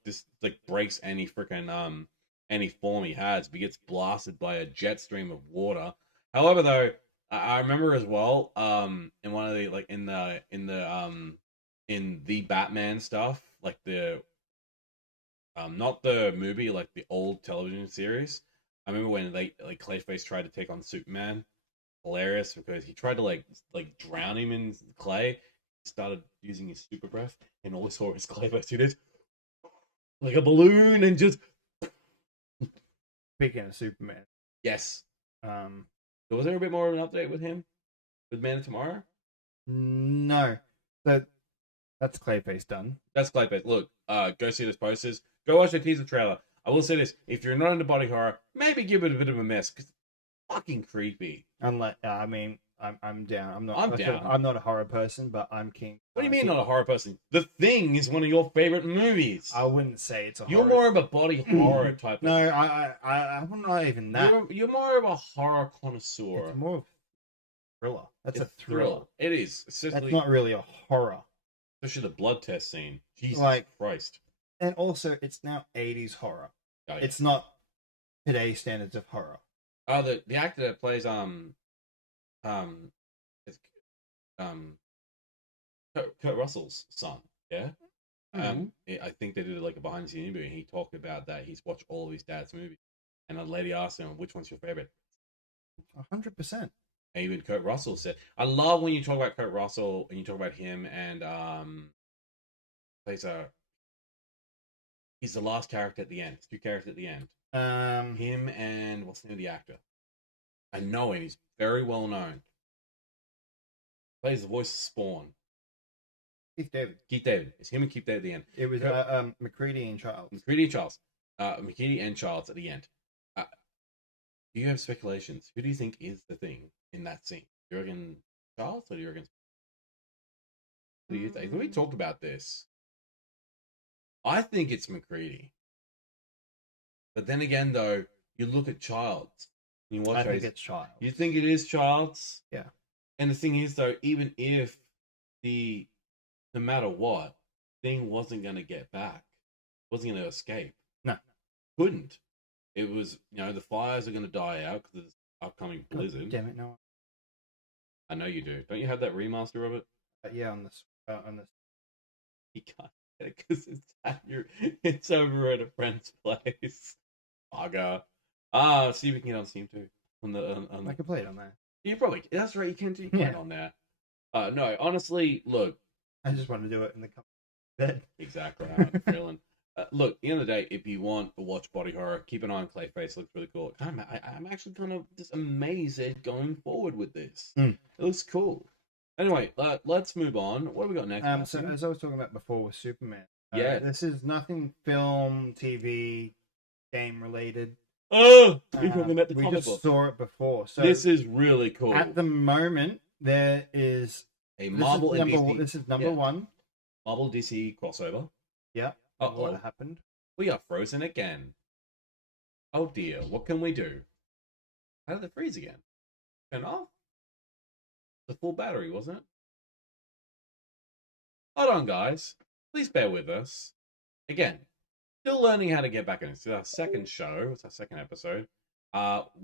breaks any freaking any form he has. But he gets blasted by a jet stream of water. However, though, I remember as well in one of the in the Batman stuff, like the not the movie, like the old television series. I remember when Clayface tried to take on Superman. Hilarious because he tried to like drown him in clay. He started using his super breath, and all he saw was Clayface do this like a balloon and just. Speaking of Superman, yes. Was there a bit more of an update with him, with Man of Tomorrow? No, that's Clayface done. That's Clayface. Look, go see those posters. Go watch the teaser trailer. I will say this: if you're not into body horror, maybe give it a bit of a miss because it's fucking creepy. Unless, I mean, I'm down. I'm down. I'm not a horror person, but I'm keen. What do you mean not a horror person? The Thing is one of your favorite movies. I wouldn't say it's a You're horror. more of a body horror type. No, I'm not even that. You're more of a horror connoisseur. It's more of a thriller. That's a thriller. Thrill. It is. That's not really a horror. Especially the blood test scene. Jesus Christ. And also, it's now 80s horror. Oh, yeah. It's not today's standards of horror. Oh, the actor that plays Kurt Russell's son, yeah. I think they did like a behind the scenes interview, and he talked about that he's watched all of his dad's movies, and a lady asked him, "Which one's your favorite?" 100%. Even Kurt Russell said, I love when you talk about Kurt Russell and you talk about him and plays he's the last character at the end. Two characters at the end. Him and what's the name of the actor? I know him. He's very well known. Plays the voice of Spawn. Keith David. Keith David. It's him and Keith David at the end. It was McCready and Charles. McCready and Charles. McCready and Charles at the end. Do you have speculations? Who do you think is the thing in that scene? Do you reckon Charles or do you reckon? What do you think? We talked about this. I think it's McCready. But then again, though, you look at Childs. You watch. I think it's Childs. You think it is Childs? Yeah. And the thing is, though, even if no matter what, thing wasn't going to get back, wasn't going to escape. No. Couldn't. It was, the fires are going to die out because of this upcoming blizzard. God damn it, no. I know you do. Don't you have that remaster of it? Yeah, on this. You can't get it because it's over at a friend's place. Bugger. See if we can get on Steam too. I can play it on there. You probably. That's right. You can do it on there. No, honestly, look. I just want to do it in the bed. Exactly how I'm feeling. Look, at the end of the day, if you want to watch body horror, keep an eye on Clayface. It looks really cool. I'm actually kind of just amazed at going forward with this. It looks cool. Anyway, let's move on. What have we got next? So as I was talking about before with Superman, this is nothing film, TV, game related. Oh, we're talking about the we comic just book. saw it before. So this is really cool. At the moment, there is a Marvel and DC. This is number one. Marvel DC crossover. Yeah. What happened? We are frozen again. Oh dear, what can we do? How did it freeze again? Turn off? The full battery, wasn't it? Hold on, guys. Please bear with us. Again, still learning how to get back in. It's our second show. It's our second episode.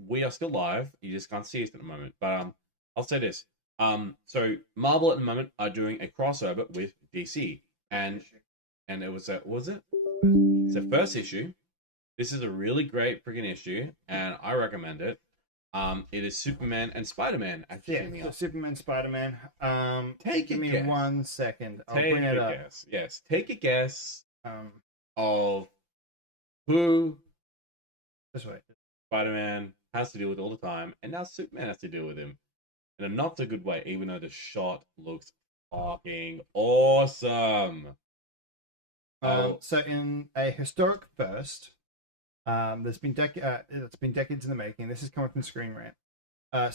We are still live. You just can't see us at the moment. But I'll say this. So Marvel at the moment are doing a crossover with DC. And it was it's the first issue. This is a really great freaking issue, and I recommend it. It is Superman and Spider-Man actually. So Superman, Spider-Man. Give me 1 second. I'll bring it up. Guess. Yes, take a guess of who Spider-Man has to deal with all the time, and now Superman has to deal with him in a not so good way. Even though the shot looks fucking awesome. So in a historic first, it's been decades in the making. This is coming from Screen Rant.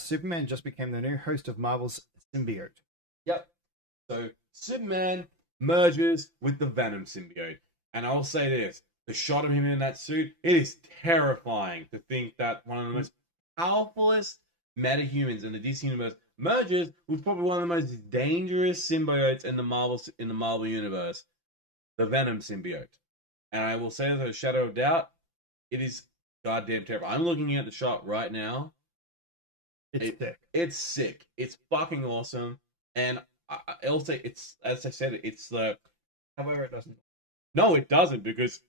Superman just became the new host of Marvel's symbiote. Yep. So Superman merges with the Venom symbiote, and I'll say this: the shot of him in that suit, it is terrifying to think that one of the most powerfulest metahumans in the DC universe merges with probably one of the most dangerous symbiotes in the Marvel universe. The Venom symbiote. And I will say, without a shadow of doubt, it is goddamn terrible. I'm looking at the shot right now. It's sick. It's sick. It's fucking awesome. And I'll say, it's, as I said, it's the... However, it doesn't. No, it doesn't, because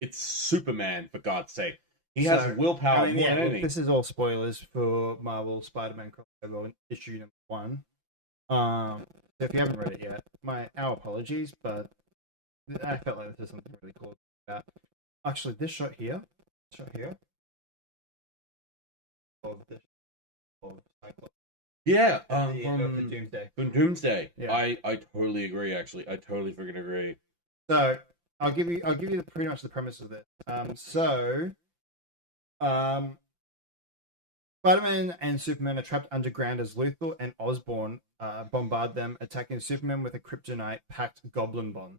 it's Superman, for God's sake. He has willpower more than anything. This is all spoilers for Marvel Spider-Man crossover issue number 1. So if you haven't read it yet, our apologies, but I felt like this is something really cool about. Actually, this shot here, of Cyclops. Yeah, from Doomsday. From Doomsday. Yeah. I totally agree. Actually, I totally freaking agree. So I'll give you pretty much the premise of this. Spider-Man and Superman are trapped underground as Luthor and Osborn bombard them, attacking Superman with a kryptonite-packed goblin bomb.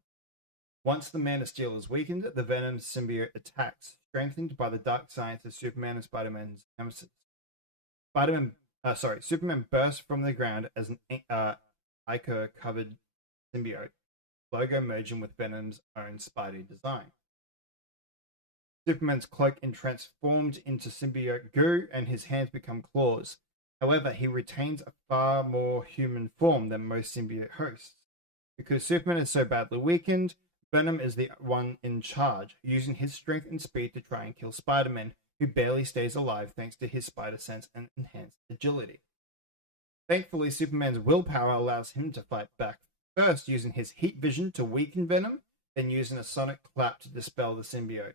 Once the Man of Steel is weakened, the Venom symbiote attacks, strengthened by the dark science of Superman and Spider-Man's nemesis. Superman bursts from the ground as an ichor-covered symbiote, logo merging with Venom's own Spidey design. Superman's cloak is transformed into symbiote goo, and his hands become claws. However, he retains a far more human form than most symbiote hosts. Because Superman is so badly weakened, Venom is the one in charge, using his strength and speed to try and kill Spider-Man, who barely stays alive thanks to his spider sense and enhanced agility. Thankfully, Superman's willpower allows him to fight back, first using his heat vision to weaken Venom, then using a sonic clap to dispel the symbiote.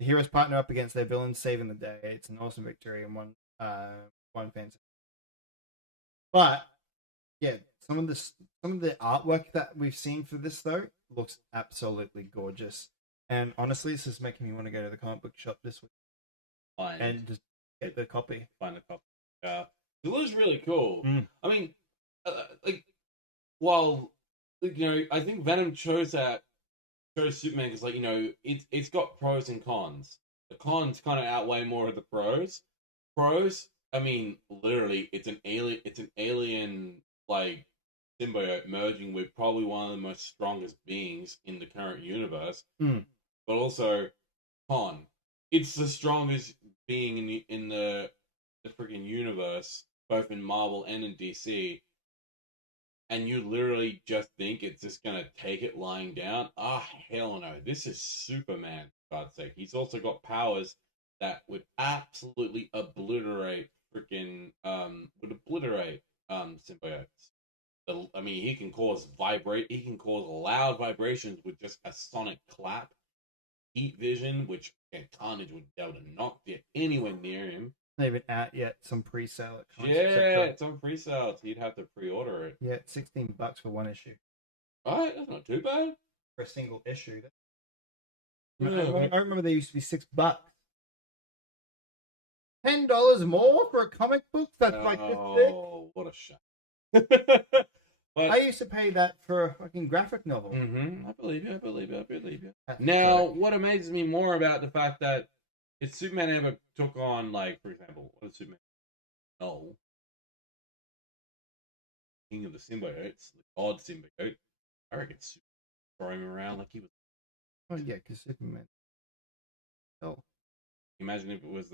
The heroes partner up against their villains, saving the day. It's an awesome victory and one fantasy. But yeah, some of the artwork that we've seen for this though looks absolutely gorgeous. And honestly, this is making me want to go to the comic book shop this week and just get the copy. Find a copy. It was really cool. Mm. I mean, while I think Venom chose Superman because, it's got pros and cons. The cons kind of outweigh more of the pros. Pros, I mean, literally, it's an alien like symbiote merging with probably one of the most strongest beings in the current universe. Mm. But also, con, it's the strongest being in the freaking universe, both in Marvel and in DC. And you literally just think it's just gonna take it lying down? Hell no. This is Superman, for God's sake. He's also got powers that would absolutely obliterate symbiotes. He can cause loud vibrations with just a sonic clap. Heat vision, which Carnage would be able to knock anywhere near him. Not even out yet. Some pre-sale. It's on pre-sale. So you'd have to pre-order it. Yeah, it's $16 for one issue. Alright, that's not too bad. For a single issue. Yeah. I remember they used to be $6. $10 more for a comic book that's like this thick? Oh, what a shame. But I used to pay that for a fucking graphic novel. Mm-hmm. I believe you. That's Now, correct. what amazes me more about the fact that if Superman ever took on, for example, what did Superman? Oh, King of the Symbiotes, the God Symbiote. I reckon Superman throw him around like he was. Oh yeah, because Superman. Oh, Imagine if it was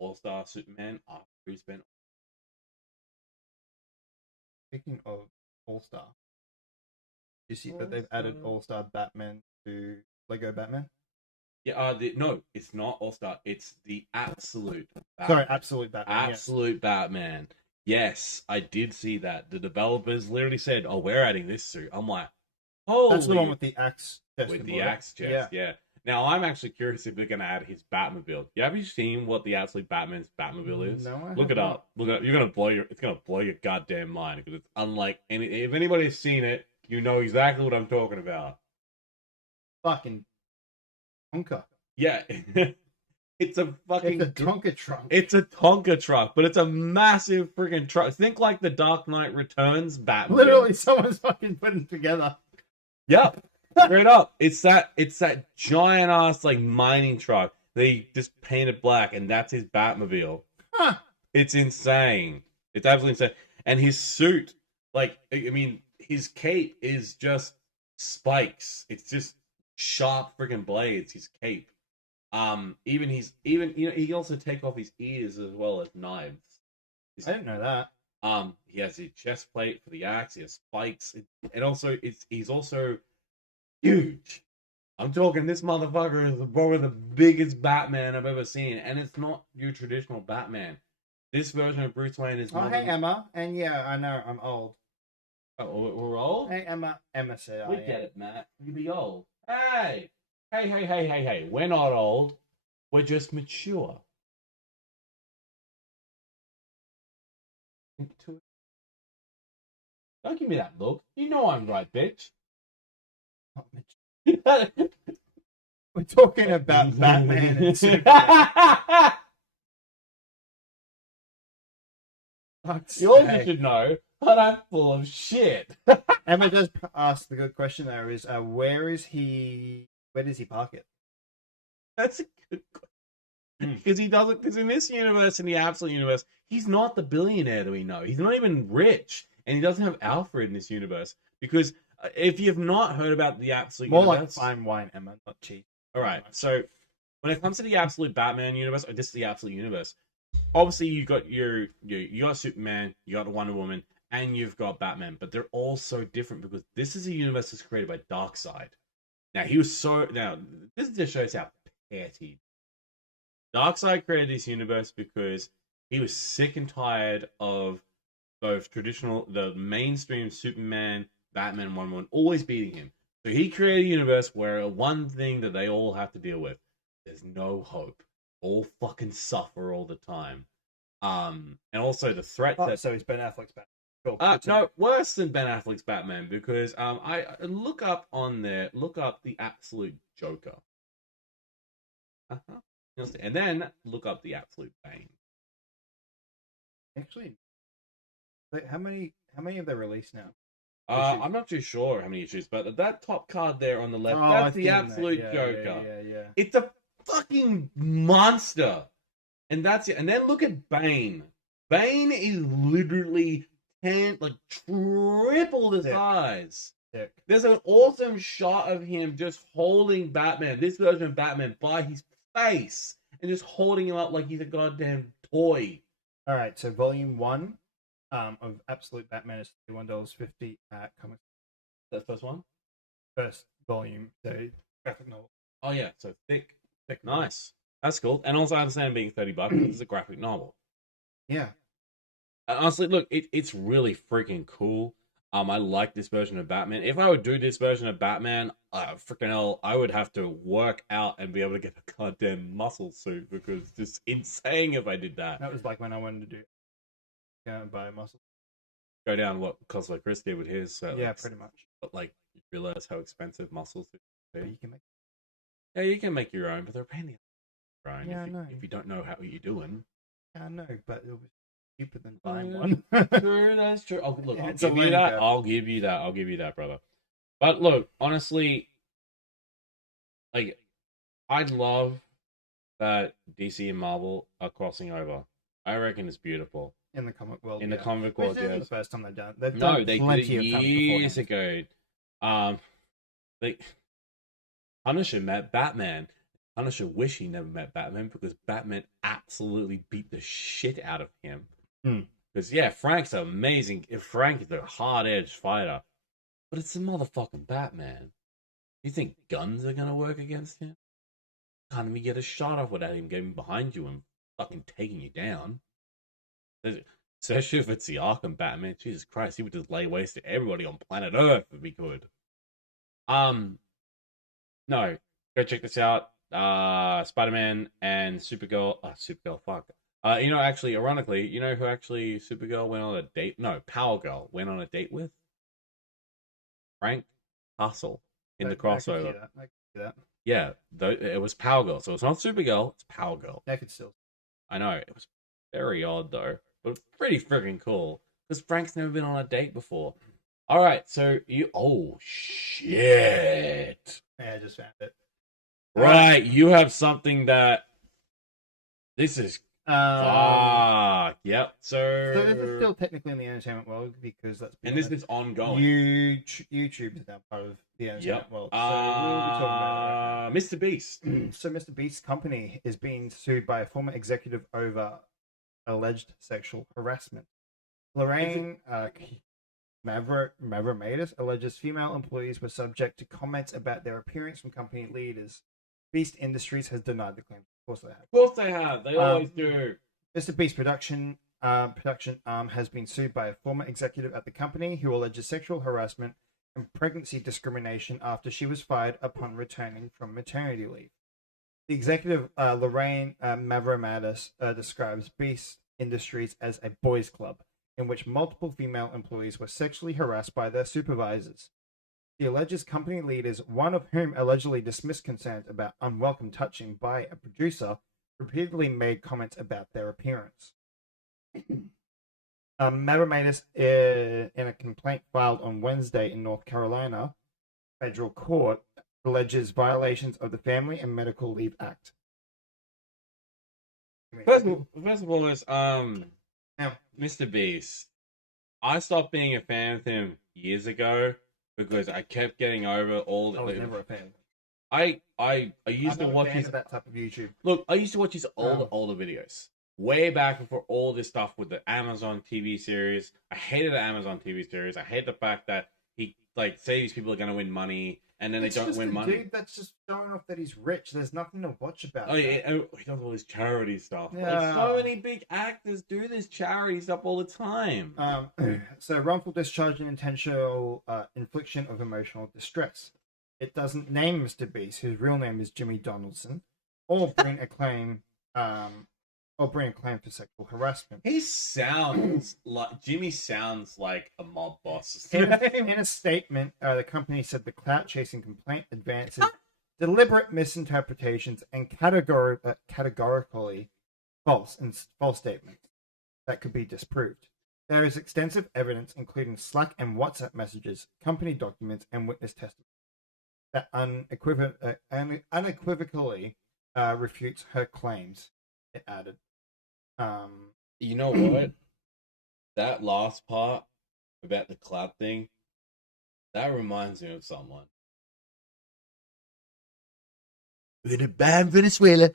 All-Star Superman after he spent. speaking of All-Star, you see that they've added All-Star Batman to Lego Batman? Yeah, no, it's not All-Star. It's the Absolute Batman. Sorry, Absolute Batman. Absolute Batman. Yes, I did see that. The developers literally said, "Oh, we're adding this suit." I'm like, "Holy!" That's the one with the axe chest. With the axe chest, yeah. Now I'm actually curious if they're gonna add his Batmobile. Yeah, have you seen what the Absolute Batman's Batmobile is? No, Look it up. Look it up. It's gonna blow your goddamn mind because it's unlike any. If anybody's seen it, you know exactly what I'm talking about. Fucking Tonka. Yeah. It's a Tonka truck. It's a Tonka truck, but it's a massive freaking truck. Think like the Dark Knight Returns Batmobile. Literally, someone's fucking putting it together. Yep. Straight up. It's that giant ass mining truck. They just painted black, and that's his Batmobile. Huh. It's insane. It's absolutely insane. And his suit, his cape is just spikes. It's just sharp freaking blades. His cape. He also take off his ears as well as knives. I didn't know that. He has a chest plate for the axe. He has spikes, and also he's also huge. I'm talking, this motherfucker is probably the biggest Batman I've ever seen, and it's not your traditional Batman. This version of Bruce Wayne is. Oh, hey Emma, and yeah, I know I'm old. Oh, we're old. Hey Emma said We get it, Matt. You be old. Hey. We're not old. We're just mature. Don't give me that look. You know I'm right, bitch. We're talking about Batman and Superman. You all should know, but I'm full of shit. Emma does ask the good question though, is where does he park it? That's a good question. Because because in this universe, in the Absolute universe, he's not the billionaire that we know. He's not even rich, and he doesn't have Alfred in this universe. Because if you've not heard about the Absolute More universe, like fine wine, Emma, not cheap. All right, so when it comes to the Absolute Batman universe, or this is the Absolute universe, obviously you got you got Superman, you got Wonder Woman, and you've got Batman, but they're all so different because this is a universe that's created by Darkseid. Now this just shows how petty. Darkseid created this universe because he was sick and tired of both the mainstream Superman, Batman, Wonder Woman always beating him. So he created a universe where one thing that they all have to deal with: there's no hope. All fucking suffer all the time. And also the threat that. So it's Ben Affleck's Batman. Cool. No, worse than Ben Affleck's Batman, because I look up the absolute Joker. And then look up the absolute Bane. Actually, how many have they released now? I'm not too sure how many issues, but that top card there on the left, that's the absolute Joker. Yeah. It's a fucking monster. And that's it. And then look at Bane. Bane is literally triple the size. Sick. There's an awesome shot of him just holding Batman, this version of Batman, by his face and just holding him up like he's a goddamn toy. All right, so volume 1 of Absolute Batman is $31.50 at Comic. That first one? First volume, so graphic novel. Oh yeah, so thick. Nice. That's cool. And also I understand being $30. This is a graphic novel. Yeah. Honestly, look, it's really freaking cool. I like this version of Batman. If I would do this version of Batman, freaking hell, I would have to work out and be able to get a goddamn muscle suit, because it's just insane if I did that. That was like when I wanted to buy a muscle. Go down what Cosplay Chris did with his. So yeah, pretty much. But like, you realize how expensive muscle suits are. But you can make. Yeah, you can make your own, but they're a pain in the ass. Yeah, I know. If you don't know how you're doing. Yeah, I know, but it was cheaper than buying one. True, that's true. Oh, look, Yeah, I'll give you that, brother. But look, honestly, like, I'd love that DC and Marvel are crossing over. I reckon it's beautiful. In the comic world. The comic world, Which isn't the first time they've done it. They've No, done they plenty did of it times years beforehand. ago. Punisher met Batman. Punisher wish he never met Batman, because Batman absolutely beat the shit out of him. Because yeah, Frank's amazing. Frank is a hard-edged fighter, but it's the motherfucking Batman. You think guns are gonna work against him? Can't even get a shot off without him getting behind you and fucking taking you down. Especially if it's the Arkham Batman. Jesus Christ, he would just lay waste to everybody on planet Earth if he could. No, go check this out. Spider-Man and Supergirl. Supergirl, fuck. Actually, ironically, you know who actually Supergirl went on a date? No, Power Girl went on a date with? Frank Castle in the crossover. I can see that. Yeah, it was Power Girl. So it's not Supergirl, it's Power Girl. I could still. I know, it was very odd though, but pretty freaking cool. Because Frank's never been on a date before. Alright, so oh shit. Yeah, I just found it. Right, you have something that this is yep. So this is still technically in the entertainment world, because this is ongoing. YouTube is now part of the entertainment world. So we'll be talking about it right now. Mr. Beast. So Mr. Beast's company is being sued by a former executive over alleged sexual harassment. Lorraine Mavromatis alleges female employees were subject to comments about their appearance from company leaders. Beast Industries has denied the claims. Of course they have. Of course they have. They always do. Mr. Beast production arm has been sued by a former executive at the company who alleges sexual harassment and pregnancy discrimination after she was fired upon returning from maternity leave. The executive, Lorraine Mavromatis, describes Beast Industries as a boys' club in which multiple female employees were sexually harassed by their supervisors. She alleges company leaders, one of whom allegedly dismissed concerns about unwelcome touching by a producer, repeatedly made comments about their appearance. Mavromatis, in a complaint filed on Wednesday in North Carolina federal court, alleges violations of the Family and Medical Leave Act. First of all, is Mr. Beast. I stopped being a fan of him years ago because I kept getting over all the. I was never a fan. I used to watch his that type of YouTube. Look, I used to watch his older videos. Way back before all this stuff with the Amazon TV series. I hated the Amazon TV series. I hate the fact that he say these people are gonna win money and then they don't win money. Dude, that's just showing off that he's rich. There's nothing to watch about. Oh yeah, he does all this charity stuff. Yeah. Like, so many big actors do this charity stuff all the time. So wrongful discharge and intentional infliction of emotional distress. It doesn't name Mr. Beast, whose real name is Jimmy Donaldson, or bring a claim for sexual harassment. He sounds like Jimmy sounds like a mob boss. In a statement, the company said the clout chasing complaint advances deliberate misinterpretations and categorically false statements that could be disproved. There is extensive evidence, including Slack and WhatsApp messages, company documents, and witness testimony, that unequivocally refutes her claims. It added. You know what? That last part about the cloud thing, that reminds me of someone. In a bad Venezuela.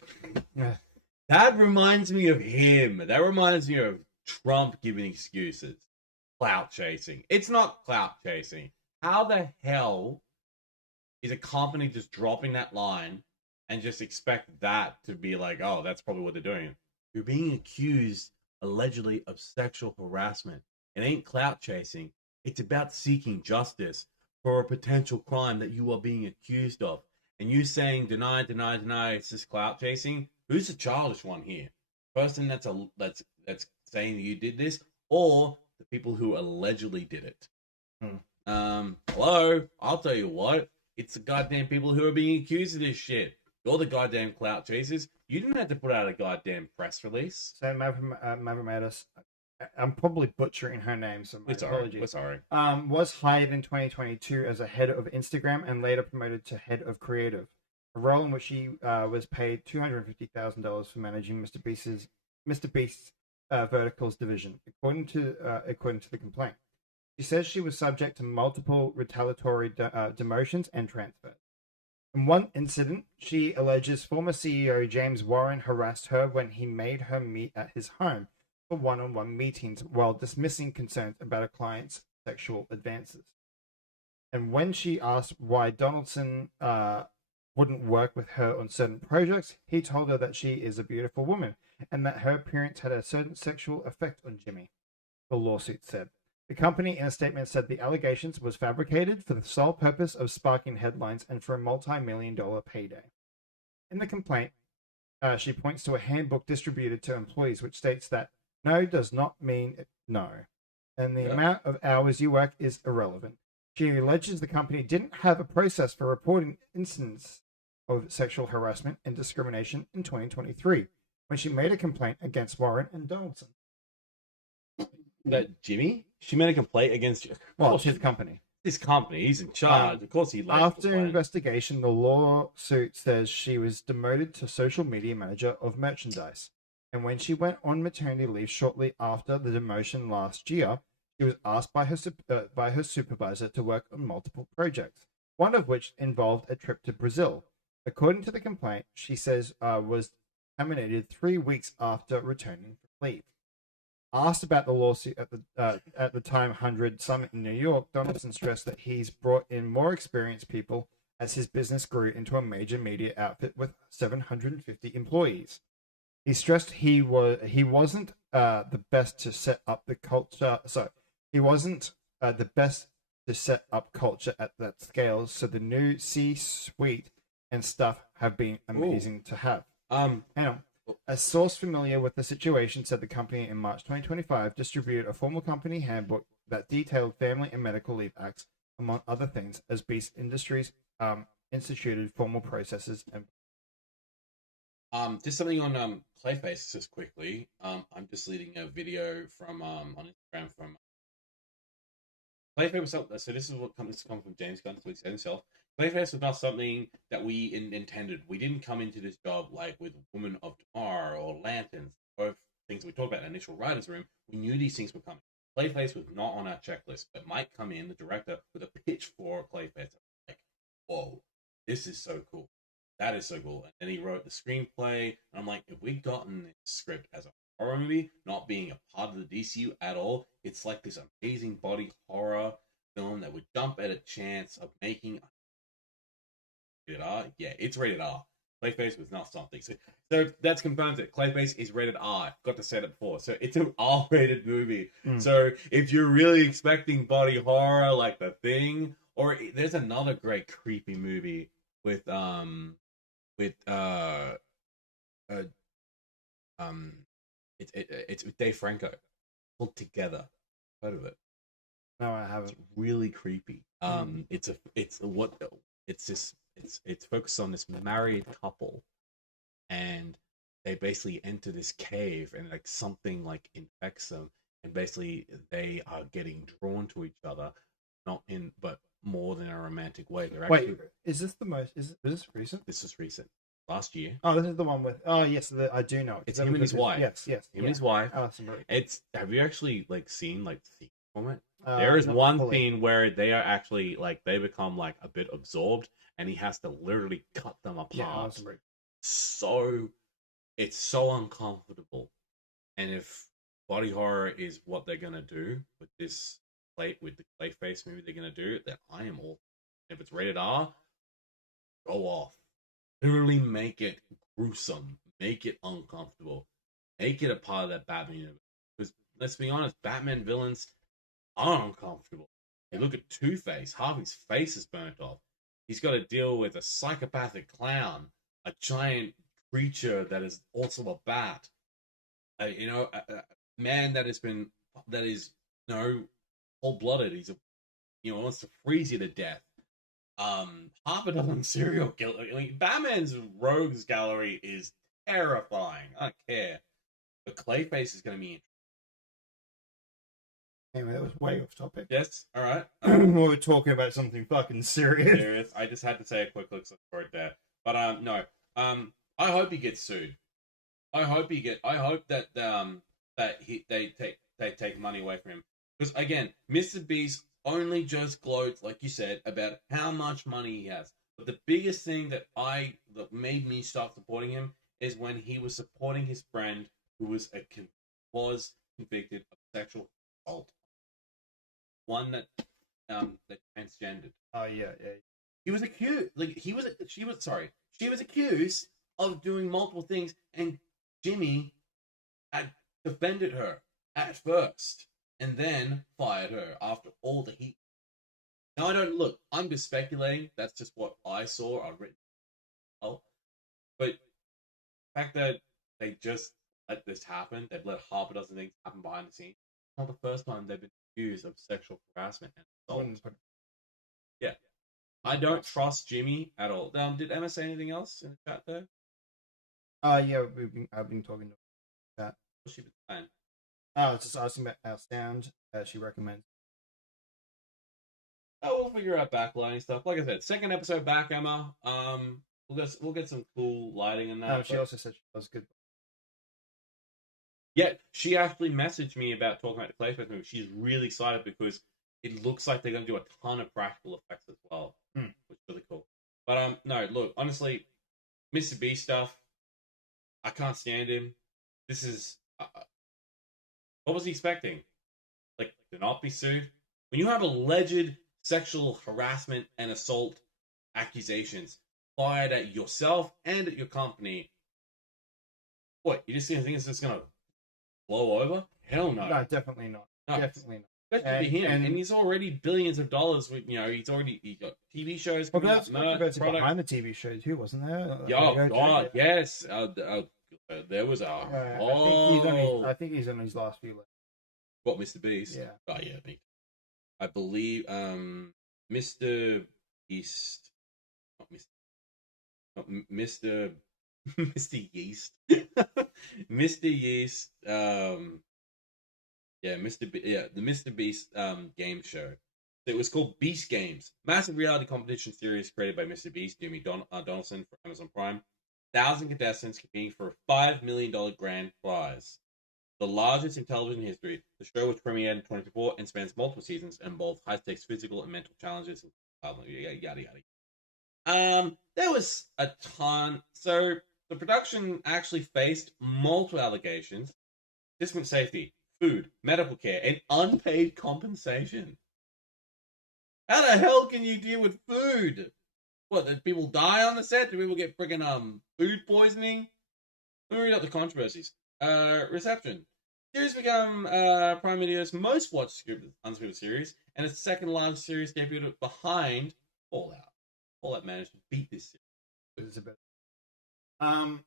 Yeah. That reminds me of him. That reminds me of Trump giving excuses. Clout chasing. It's not clout chasing. How the hell is a company just dropping that line and just expect that to be like, oh, that's probably what they're doing? You're being accused, allegedly, of sexual harassment. It ain't clout chasing. It's about seeking justice for a potential crime that you are being accused of. And you saying deny, it's just clout chasing. Who's the childish one here? Person that's saying you did this, or the people who allegedly did it? Hello, I'll tell you what. It's the goddamn people who are being accused of this shit. You're the goddamn clout chasers. You didn't have to put out a goddamn press release. So Mavromatis, I'm probably butchering her name, so my apologies. We're sorry. Was hired in 2022 as a head of Instagram and later promoted to head of creative, a role in which she was paid $250,000 for managing Mr. Beast's verticals division, according to the complaint. She says she was subject to multiple retaliatory demotions and transfers. In one incident, she alleges former CEO James Warren harassed her when he made her meet at his home for one-on-one meetings while dismissing concerns about a client's sexual advances. And when she asked why Donaldson wouldn't work with her on certain projects, he told her that she is a beautiful woman and that her appearance had a certain sexual effect on Jimmy, the lawsuit said. The company, in a statement, said the allegations was fabricated for the sole purpose of sparking headlines and for a multi-million-dollar payday. In the complaint, she points to a handbook distributed to employees which states that no does not mean no, and the amount of hours you work is irrelevant. She alleges the company didn't have a process for reporting incidents of sexual harassment and discrimination in 2023, when she made a complaint against Warren and Donaldson. That Jimmy? She made a complaint against... Well, it's his company. His company. He's in charge. Of course he likes After investigation, the lawsuit says she was demoted to social media manager of merchandise. And when she went on maternity leave shortly after the demotion last year, she was asked by her supervisor to work on multiple projects, one of which involved a trip to Brazil. According to the complaint, she says was terminated 3 weeks after returning from leave. Asked about the lawsuit at the Time 100 Summit in New York, Donaldson stressed that he's brought in more experienced people as his business grew into a major media outfit with 750 employees. He stressed he wasn't the best to set up the culture. So he wasn't the best to set up culture at that scale. So the new C-suite and stuff have been amazing to have. Hang on. A source familiar with the situation said the company in March 2025 distributed a formal company handbook that detailed family and medical leave acts, among other things, as Beast Industries instituted formal processes. And just something on Clayface just quickly. I'm just leading a video from on Instagram from Clayface was something. So this is what comes from James Gunn, who said himself. Clayface was not something that we intended. We didn't come into this job like with Women of Tomorrow or Lanterns, both things we talked about in the initial writer's room. We knew these things were coming. Clayface was not on our checklist, but might come in, the director, with a pitch for Clayface. Like, whoa, this is so cool. That is so cool. And then he wrote the screenplay, and I'm like, if we'd gotten this script as a horror movie, not being a part of the DCU at all, it's like this amazing body horror film that would jump at a chance of making rated R. Yeah, it's rated R. Clayface was not something. So that's confirmed it. Clayface is rated R. Got to say that before. So it's an R-rated movie. So if you're really expecting body horror like The Thing, or there's another great creepy movie with it's with Dave Franco called Together. Heard of it? No, I haven't. It's really creepy. It's focused on this married couple, and they basically enter this cave, and like something like infects them, and basically they are getting drawn to each other, but more than a romantic way. They're actually. Wait, is this the most? Is this recent? This is recent. Last year. Oh, this is the one with. Oh, yes, I do know. It's him and his wife. Yes. Him and his wife. Alison Brie. Have you actually like seen like the from it? There is one scene where they are actually like they become like a bit absorbed, and he has to literally cut them apart. Yeah, Alison Brie. So it's so uncomfortable, and if body horror is what they're gonna do with this with the Clayface movie, they're gonna do, then I am all. If it's rated R, go off. Literally make it gruesome, make it uncomfortable, make it a part of that Batman universe. Because let's be honest, Batman villains are uncomfortable. You look at Two-Face, half his face is burnt off. He's got to deal with a psychopathic clown, a giant creature that is also a bat. A man that is cold-blooded. He's wants to freeze you to death. Half a dozen serial killer. I mean, Batman's rogues gallery is terrifying. I don't care. But Clayface is going to be. Anyway, that was way off topic. Yes. All right. We were talking about something fucking serious. I just had to say a quick look for it there. But no. I hope he gets sued. I hope that they take money away from him, because again, Mr. Beast only just gloats, like you said, about how much money he has. But the biggest thing that made me start supporting him is when he was supporting his friend who was convicted of sexual assault. One that transgendered. Oh yeah. He was accused. She was accused of doing multiple things, and Jimmy had defended her at first, and then fired her after all the heat. Now, I'm just speculating. That's just what I saw. I've written. But the fact that they just let this happen, they've let half a dozen things happen behind the scenes. It's not the first time they've been accused of sexual harassment and assault. Yeah. I don't trust Jimmy at all. Did Emma say anything else in the chat there? Yeah, I've been talking to that. What's she been saying? Oh, it's just asking about our sound. She recommends. Oh, we'll figure out backlighting stuff. Like I said, second episode back, Emma. We'll get some cool lighting in that. Oh, she also said she was good. Yeah, she actually messaged me about talking about the Clayface movie. She's really excited because it looks like they're going to do a ton of practical effects as well, which is really cool. But no, look, honestly, Mr. Beast stuff, I can't stand him. This is what was he expecting? Like, to not be sued? When you have alleged sexual harassment and assault accusations fired at yourself and at your company, what, you just think it's just going to blow over? Hell no. No, definitely not. No. Definitely not. Especially him, and he's already billions of dollars with, he got TV shows coming up, merch, behind the TV shows too, wasn't there? Oh God, yes. There was a I think he's on his last few left. What, Mr. Beast? Yeah. Oh yeah, I believe Mr. Beast, Mr. Yeast. Mr. Yeast, the Mr. Beast game show. It was called Beast Games, massive reality competition series created by Mr. Beast, Jimmy Donaldson for Amazon Prime. 1,000 contestants competing for a $5 million grand prize, the largest in television history. The show was premiered in 2024 and spans multiple seasons and involves high-stakes physical and mental challenges. Yada yada. There was a ton. So the production actually faced multiple allegations: participant safety, food, medical care, and unpaid compensation. How the hell can you deal with food? What? Did people die on the set? Did people get freaking food poisoning? Let me read out the controversies. Reception. Series become Prime Video's most watched unscripted series, and its second largest series debuted behind Fallout. Fallout managed to beat this series.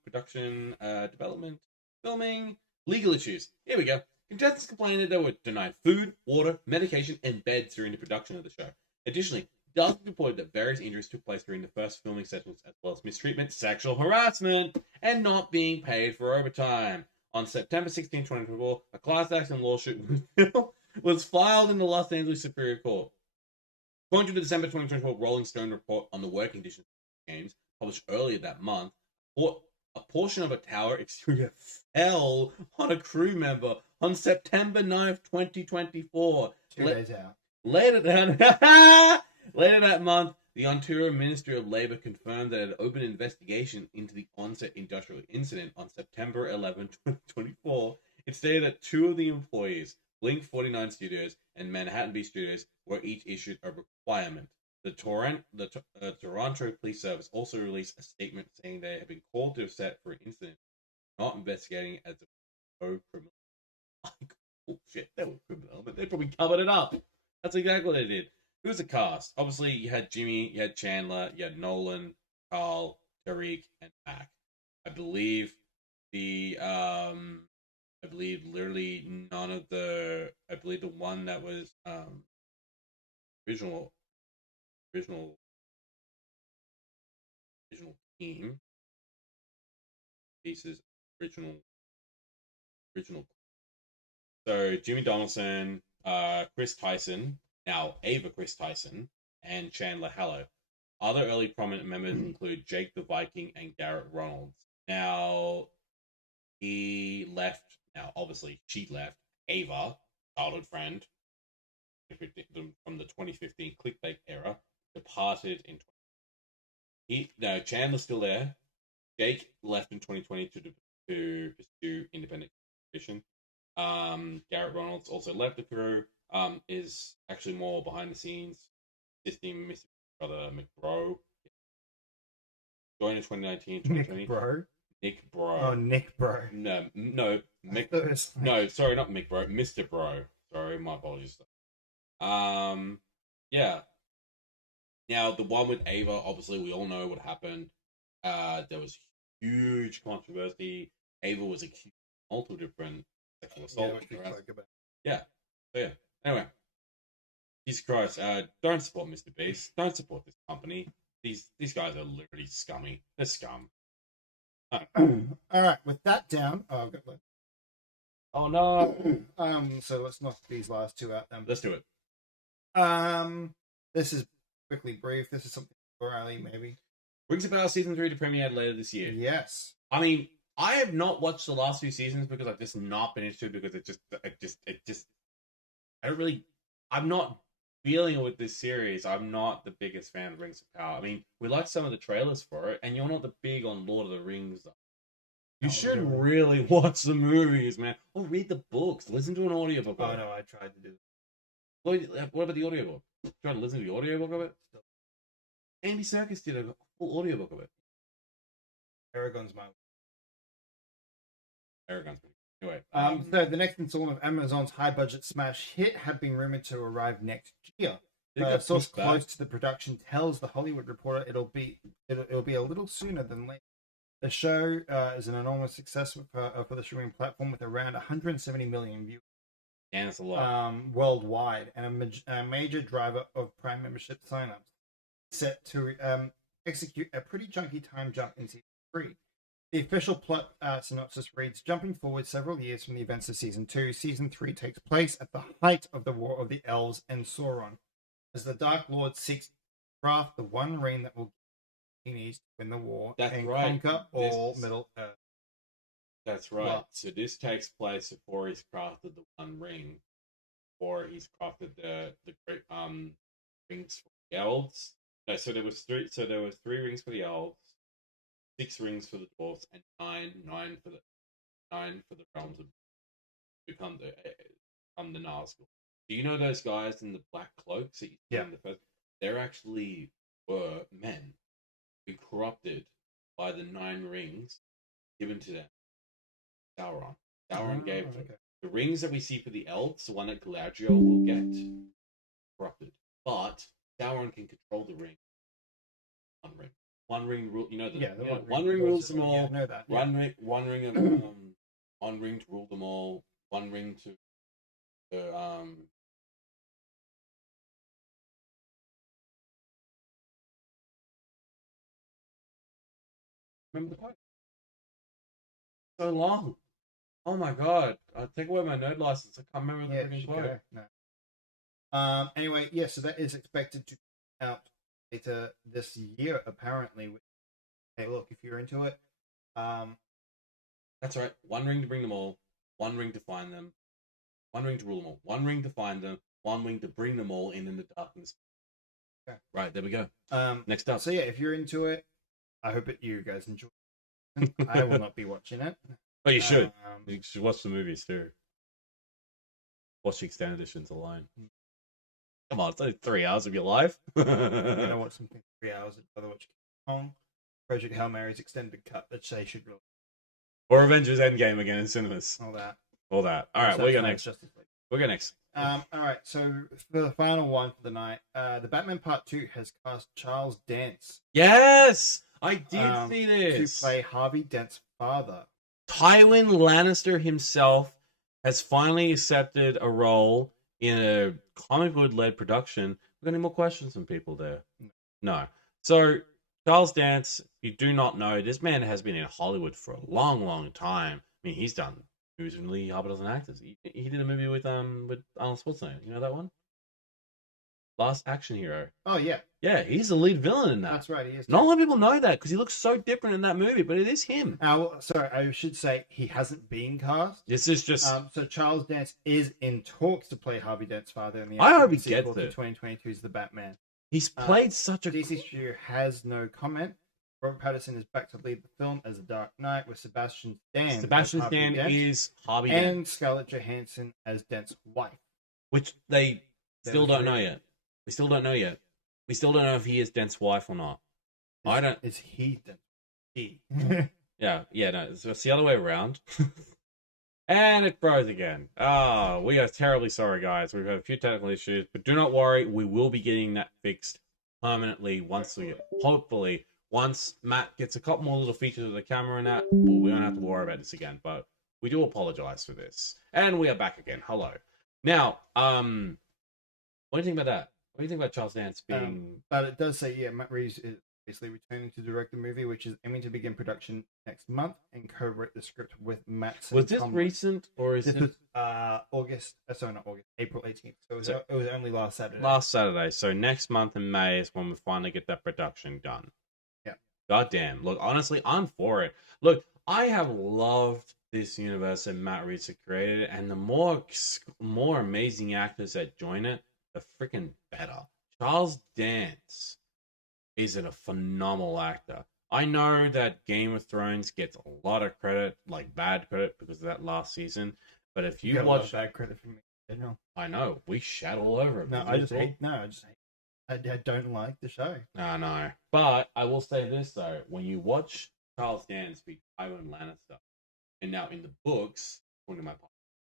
Production, development, filming, legal issues. Here we go. Contestants complained that they were denied food, water, medication, and beds during the production of the show. Additionally, dozens reported that various injuries took place during the first filming sessions, as well as mistreatment, sexual harassment, and not being paid for overtime. On September 16, 2024, a class action lawsuit was filed in the Los Angeles Superior Court. According to the December 2024 Rolling Stone report on the working conditions of games, published earlier that month, a portion of a tower exterior fell on a crew member on September 9th, 2024. 2 days out. Later that month, the Ontario Ministry of Labour confirmed that it had opened an investigation into the onset industrial incident on September 11, 2024. It stated that 2 of the employees, Blink 49 Studios and Manhattan Beach Studios, were each issued a requirement. The Toronto Police Service also released a statement saying they had been called to a set for an incident, not investigating as a criminal. Oh shit, they were criminal, but they probably covered it up. That's exactly what they did. Who was the cast? Obviously, you had Jimmy, you had Chandler, you had Nolan, Carl, Tariq, and Mac. I believe literally none of the. I believe the one that was original team pieces original. So Jimmy Donaldson, Chris Tyson, now Ava Chris Tyson, and Chandler Hallow. Other early prominent members include Jake the Viking and Garrett Ronalds. Now he left. Now obviously she left. Ava, childhood friend from the 2015 clickbait era, departed in. Chandler's still there. Jake left in 2020 to pursue independent competition. Garrett Ronalds also left the crew. Is actually more behind the scenes, assisting Mr. Brother McBro. Joined in 2019, 2020. Nick Bro. Oh, Nick Bro. No, Mick. No, sorry, not Mick Bro. Mr. Bro. Sorry, my apologies. Yeah. Now the one with Ava, obviously, we all know what happened. There was huge controversy. Ava was accused of multiple different sexual assault. Yeah. So yeah. Anyway, Jesus Christ! Don't support Mr. Beast. Don't support this company. These guys are literally scummy. They're scum. All right. With that down, Oh no. So let's knock these last 2 out then. Let's do it. This is quickly brief. This is something for Ali, maybe. Rings of Power season 3 to premiere later this year. Yes. I mean, I have not watched the last 2 seasons because I've just not been interested because I'm not feeling it with this series. I'm not the biggest fan of Rings of Power. I mean, we like some of the trailers for it, and you're not the big on Lord of the Rings. You should really watch the movies, man. Or read the books. Listen to an audiobook. Oh no, I tried to do that. What about the audiobook? Try to listen to the audiobook of it? Andy Serkis did a full audiobook of it. Aragon's my. Aragon's anyway. So the next installment of Amazon's high-budget smash hit had been rumored to arrive next year. A source close to the production tells the Hollywood Reporter it'll be a little sooner than later. The show is an enormous success for the streaming platform with around 170 million views. And it's a lot. Worldwide, and a major driver of Prime membership signups. Set to execute a pretty chunky time jump in season 3. The official plot synopsis reads: jumping forward several years from the events of season 2, season 3 takes place at the height of the War of the Elves and Sauron, as the Dark Lord seeks to craft the one ring that will he needs to win the war and conquer all Middle Earth. That's right. Well, so this takes place before he's crafted the One Ring, or he's crafted the great rings for the elves. No, so there was three. So there was 3 rings for the elves, 6 rings for the dwarves, and 9 for the realms of become the Nazgul. Do you know those guys in the black cloaks that you see in the first? They're actually were men. be corrupted by the 9 rings given to them. Sauron. Sauron gave them. Okay. The rings that we see for the elves, the one that Galadriel will get, corrupted. But Sauron can control the ring. One ring. One ring rule. You know that. One ring rules them all. Yeah, I know that. Yeah. One ring one ring to rule them all. One ring to remember the quote? So long. Oh my god! I take away my nerd license. I can't remember the freaking quote. No. Anyway, yeah. So that is expected to come out later this year, apparently. Hey, look, if you're into it, that's right. One ring to bring them all. One ring to find them. One ring to rule them all. One ring to find them. One ring to bring them all in the darkness. Okay. Right, there we go. Next up. So yeah, if you're into it, I hope that you guys enjoy it. I will not be watching it. But you should. You should watch the movies too. Watch the extended editions alone. Come on, it's only 3 hours of your life. I'm going to watch something 3 hours. I'd rather watch King Kong, Project Hail Mary's extended cut that they should really. Or Avengers Endgame again in cinemas. All that. All right, we go next. We'll go next. All right, so for the final one for the night, the Batman Part 2 has cast Charles Dance. Yes! I did see this. To play Harvey Dent's father. Tywin Lannister himself has finally accepted a role in a comic book-led production. We got any more questions from people there? No. So, Charles Dance, if you do not know, this man has been in Hollywood for a long, long time. I mean, he's done movies with Lee Harper Dozen Actors. He did a movie with Arnold Schwarzenegger. You know that one? Last Action Hero. Oh, yeah. Yeah, he's the lead villain in that. That's right, he is. Not a lot of people know that because he looks so different in that movie, but it is him. Sorry, I should say he hasn't been cast. This is just... so Charles Dance is in talks to play Harvey Dent's father in the I hope he sequel gets it. to 2022's The Batman. He's played such a... DC Studio has no comment. Robert Pattinson is back to lead the film as the Dark Knight with Sebastian Stan. Sebastian Stan is Harvey Dent. And Scarlett Johansson as Dent's wife. Which they still don't know yet. We still don't know yet. We still don't know if he is Dent's wife or not. Is he Dent's? He. No. It's the other way around. And it froze again. Oh, we are terribly sorry, guys. We've had a few technical issues, but do not worry. We will be getting that fixed permanently once once Matt gets a couple more little features of the camera and that, we don't have to worry about this again. But we do apologize for this. And we are back again. Hello. Now, what do you think about that? What do you think about Charles Dance being... but it does say, yeah, Matt Reeves is basically returning to direct the movie, which is aiming to begin production next month, and co-wrote the script with Matt. Was this recent, or is it... was April 18th. So it was only last Saturday. Last Saturday. So next month in May is when we finally get that production done. Yeah. Goddamn. Look, honestly, I'm for it. Look, I have loved this universe that Matt Reeves has created, and the more amazing actors that join it, the freaking better. Charles Dance is a phenomenal actor. I know that Game of Thrones gets a lot of credit, like bad credit, because of that last season. But if you watch bad credit from me, I know we shat all over it. I don't like the show. No. But I will say this though: when you watch Charles Dance be Tywin Lannister, and now in the books, according to my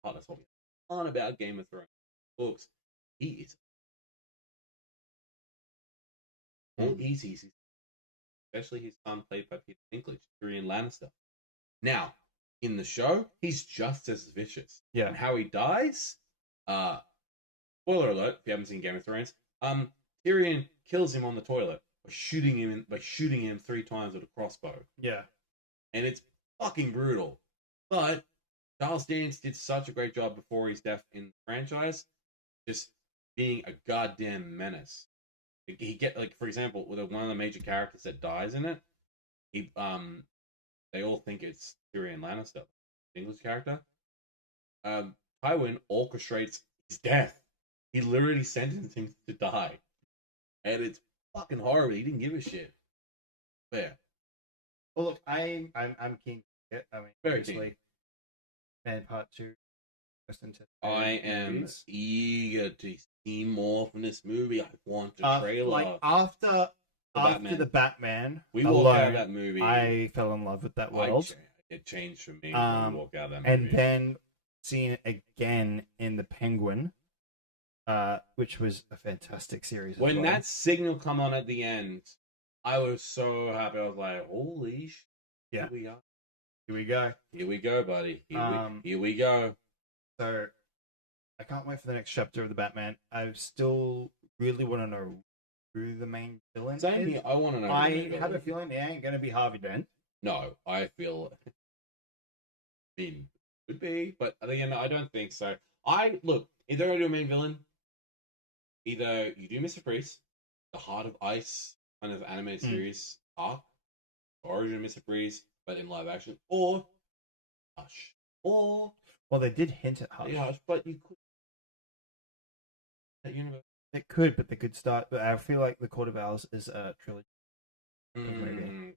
partner told me on about Game of Thrones books, he is all easy, especially his son played by Peter Dinklage, Tyrion Lannister. Now, in the show, he's just as vicious. Yeah. And how he dies, spoiler alert, if you haven't seen Game of Thrones, Tyrion kills him on the toilet by shooting him 3 times with a crossbow. Yeah. And it's fucking brutal. But Charles Dance did such a great job before his death in the franchise, just being a goddamn menace. He for example, with one of the major characters that dies in it, they all think it's Tyrion Lannister, the English character. Tywin orchestrates his death. He literally sentenced him to die, and it's fucking horrible. He didn't give a shit. Yeah. Well, look, I'm keen to get. I mean, very keen. And Part 2. I am eager to see more from this movie. I want the trailer. Like after After the Batman, we walked out of that movie. I fell in love with that world. It changed for me when we walked out of that movie. And then seeing it again in the Penguin, which was a fantastic series. When that signal come on at the end, I was so happy. I was like, "Holy shit! Yeah, here we are. Here we go. Here we go, buddy. Here we go." So, I can't wait for the next chapter of the Batman. I still really want to know who the main villain is. Same here. I want to know. I have a feeling it ain't going to be Harvey Dent. No, I feel. I mean, could be, but again, I don't think so. Look, if they're going to do a main villain, either you do Mr. Freeze, the Heart of Ice kind of animated series arc, Origin of Mr. Freeze, but in live action, or Hush, or well, they did hint at Hush. Yeah, Hush, but you could that universe. It could, but they could start. But I feel like the Court of Owls is a trilogy. Maybe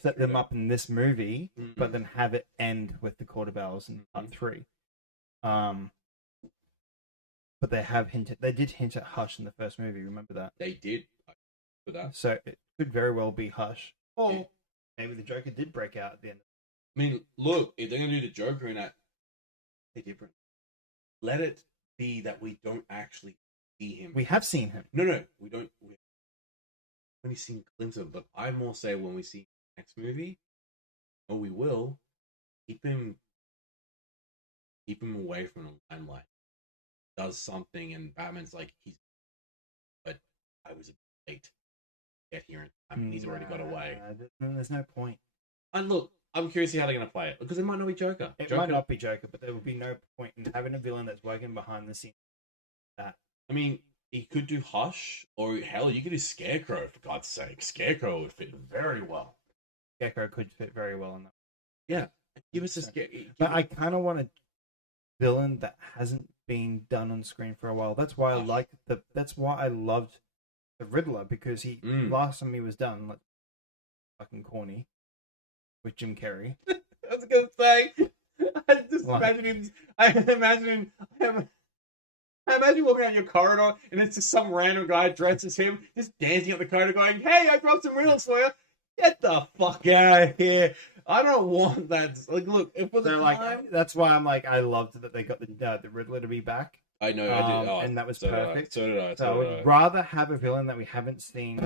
set them up in this movie, but then have it end with the Court of Owls in part 3. But they have hinted. They did hint at Hush in the first movie. Remember that? They did. For that, so it could very well be Hush, or maybe the Joker did break out at the end. I mean, look, if they're gonna do the Joker in that, they're different. Let it be that we don't actually see him. We have seen him. No, we don't. We've only seen glimpses of him, but I more say when we see the next movie, or we will, keep him away from the limelight. Does something, and Batman's like, but I was late. Get here in time, and he's already got away. Then there's no point. And look, I'm curious to see how they're going to play it, because it might not be Joker. It might not be Joker, but there would be no point in having a villain that's working behind the scenes. I mean, he could do Hush, or hell, you could do Scarecrow, for God's sake. Scarecrow would fit very well. Scarecrow could fit very well in that. Yeah, give us a Scarecrow. But I kind of want a villain that hasn't been done on screen for a while. That's why That's why I loved the Riddler, because he last time he was done, like, fucking corny, with Jim Carrey. I was gonna say, I just imagine him. I imagine walking down your corridor and it's just some random guy dressed as him, just dancing up the corridor, going, "Hey, I dropped some riddles for you. Get the fuck out of here! I don't want that." Like, look, if for the time, like, that's why I'm like, I loved that they got the Riddler to be back. I know, I did, and that was perfect. So did I. So I would rather have a villain that we haven't seen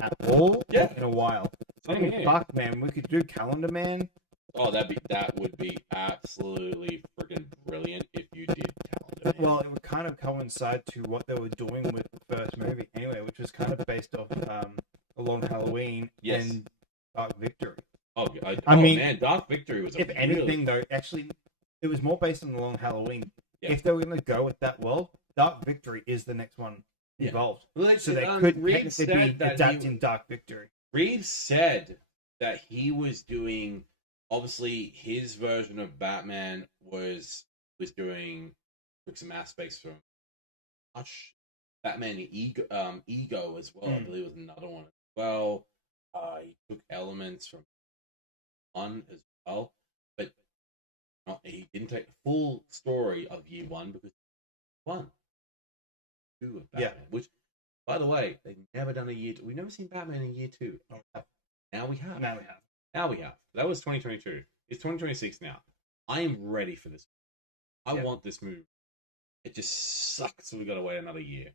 at all in a while. Fuck, man, we could do Calendar Man. Oh, that would be absolutely freaking brilliant if you did Calendar Man. Well, it would kind of coincide to what they were doing with the first movie anyway, which was kind of based off A Long Halloween and Dark Victory. I mean, man, Dark Victory was. If anything, though, actually, it was more based on The Long Halloween. Yeah. If they were going to go with that world, Dark Victory is the next one involved. Well, so they could technically be adapting Dark Victory. Reeves said that he was doing, obviously, his version of Batman was took some aspects from Hush, Batman Ego as well. I believe was another one as well. He took elements from one as well, but he didn't take the full story of year one, because two of Batman, which, by the way, they've never done a year two. We've never seen Batman in year 2. Now we have. That was 2022. It's 2026 now. I am ready for this. I want this movie. It just sucks that we got to wait another year.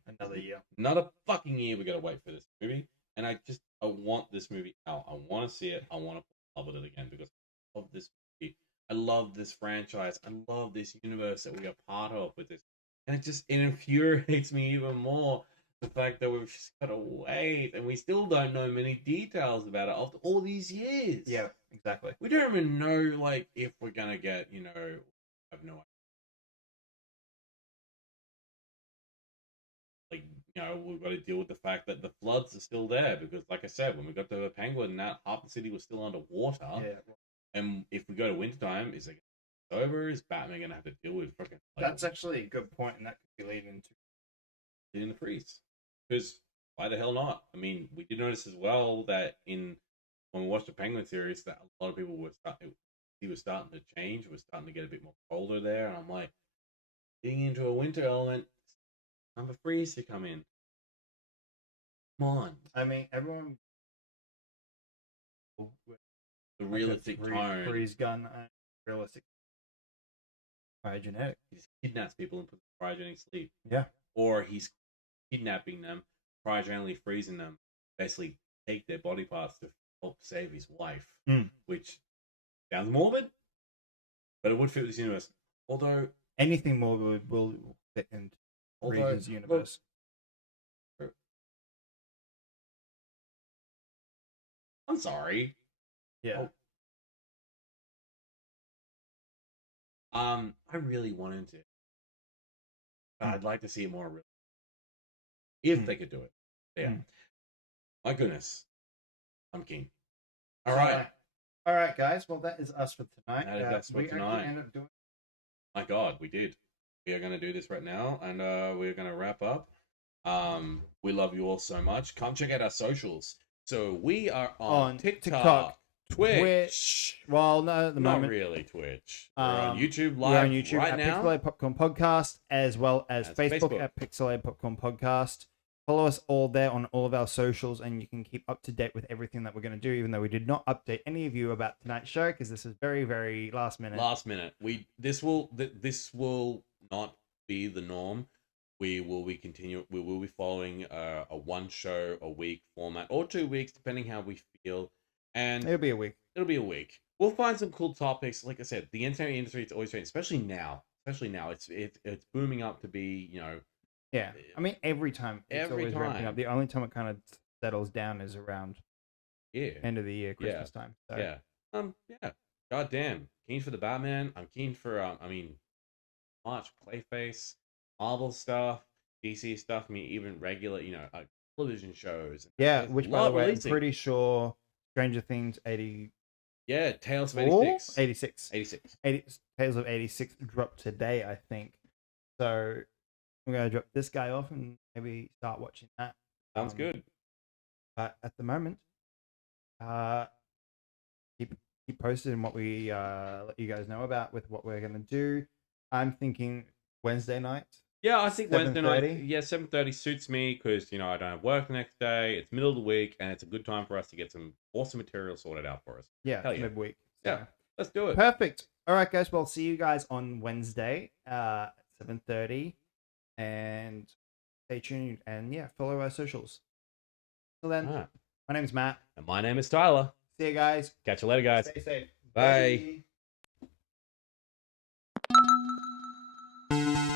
Another fucking year we got to wait for this movie. And I want this movie out. I want to see it. I want to love it again, because I love this movie. I love this franchise. I love this universe that we are part of with this. And it infuriates me even more, the fact that we've just got to wait, and we still don't know many details about it after all these years. Yeah, exactly. We don't even know, like, if we're going to get, I have no idea. Like, we've got to deal with the fact that the floods are still there, because, like I said, when we got to the Penguin, half the city was still underwater. Yeah. And if we go to wintertime, is it over? Is Batman going to have to deal with fucking... That's actually a good point, and that could be leading to... in the freeze. Because why the hell not? I mean, we did notice as well that when we watched the Penguin series, that a lot of people were starting to change. It was starting to get a bit more colder there. And I'm like, getting into a winter element, time for freeze to come in. Come on. I mean, everyone. The realistic tone. Freeze gun, realistic. Cryogenetic. He kidnaps people and puts them in cryogenic sleep. Yeah. Or he's kidnapping them, cryogenically freezing them, basically take their body parts to help save his wife. Which sounds morbid, but it would fit this universe. Although anything morbid will fit into Regan's universe. I'm sorry. Yeah. I really wanted to. I'd like to see it more real. If they could do it. Yeah. My goodness. I'm keen. All right. All right, guys. Well, that is us for tonight. That is us for tonight. End up doing... My God, we did. We are going to do this right now, and we're going to wrap up. We love you all so much. Come check out our socials. So we are on TikTok, Twitch. Well, no, at the moment. Not really Twitch. We're on YouTube live. We're on YouTube right at now. Pixelated Popcorn Podcast, as well as Facebook at Pixelated Popcorn Podcast. Follow us all there on all of our socials, and you can keep up to date with everything that we're going to do, even though we did not update any of you about tonight's show, because this is very, very last minute. Last minute. This will not be the norm. We will be following a one show a week format, or 2 weeks, depending how we feel. And it'll be a week. We'll find some cool topics. Like I said, the entertainment industry is always changing, especially now. It's booming up to be, Yeah, I mean, every time it's always ramping up. The only time it kind of settles down is around end of the year, Christmas time. So. Yeah. God damn. Keen for the Batman. I'm keen for March Clayface, Marvel stuff, DC stuff. I mean, even regular, television shows. Yeah, which by the way, I'm pretty sure Stranger Things 80. Yeah, Tales of 86. 86. Tales of 86 dropped today, I think. So I'm going to drop this guy off and maybe start watching that. Sounds good. But at the moment, keep posted in what we let you guys know about with what we're going to do. I'm thinking Wednesday night. Yeah, I think Wednesday night. Yeah, 7:30 suits me because I don't have work the next day. It's middle of the week, and it's a good time for us to get some awesome material sorted out for us. Yeah, midweek. So. Yeah, let's do it. Perfect. All right, guys. Well, see you guys on Wednesday, 7:30, and stay tuned. And follow our socials. Till then, my name is Matt, and my name is Tyler. See you guys. Catch you later, guys. Stay safe. Bye. Bye.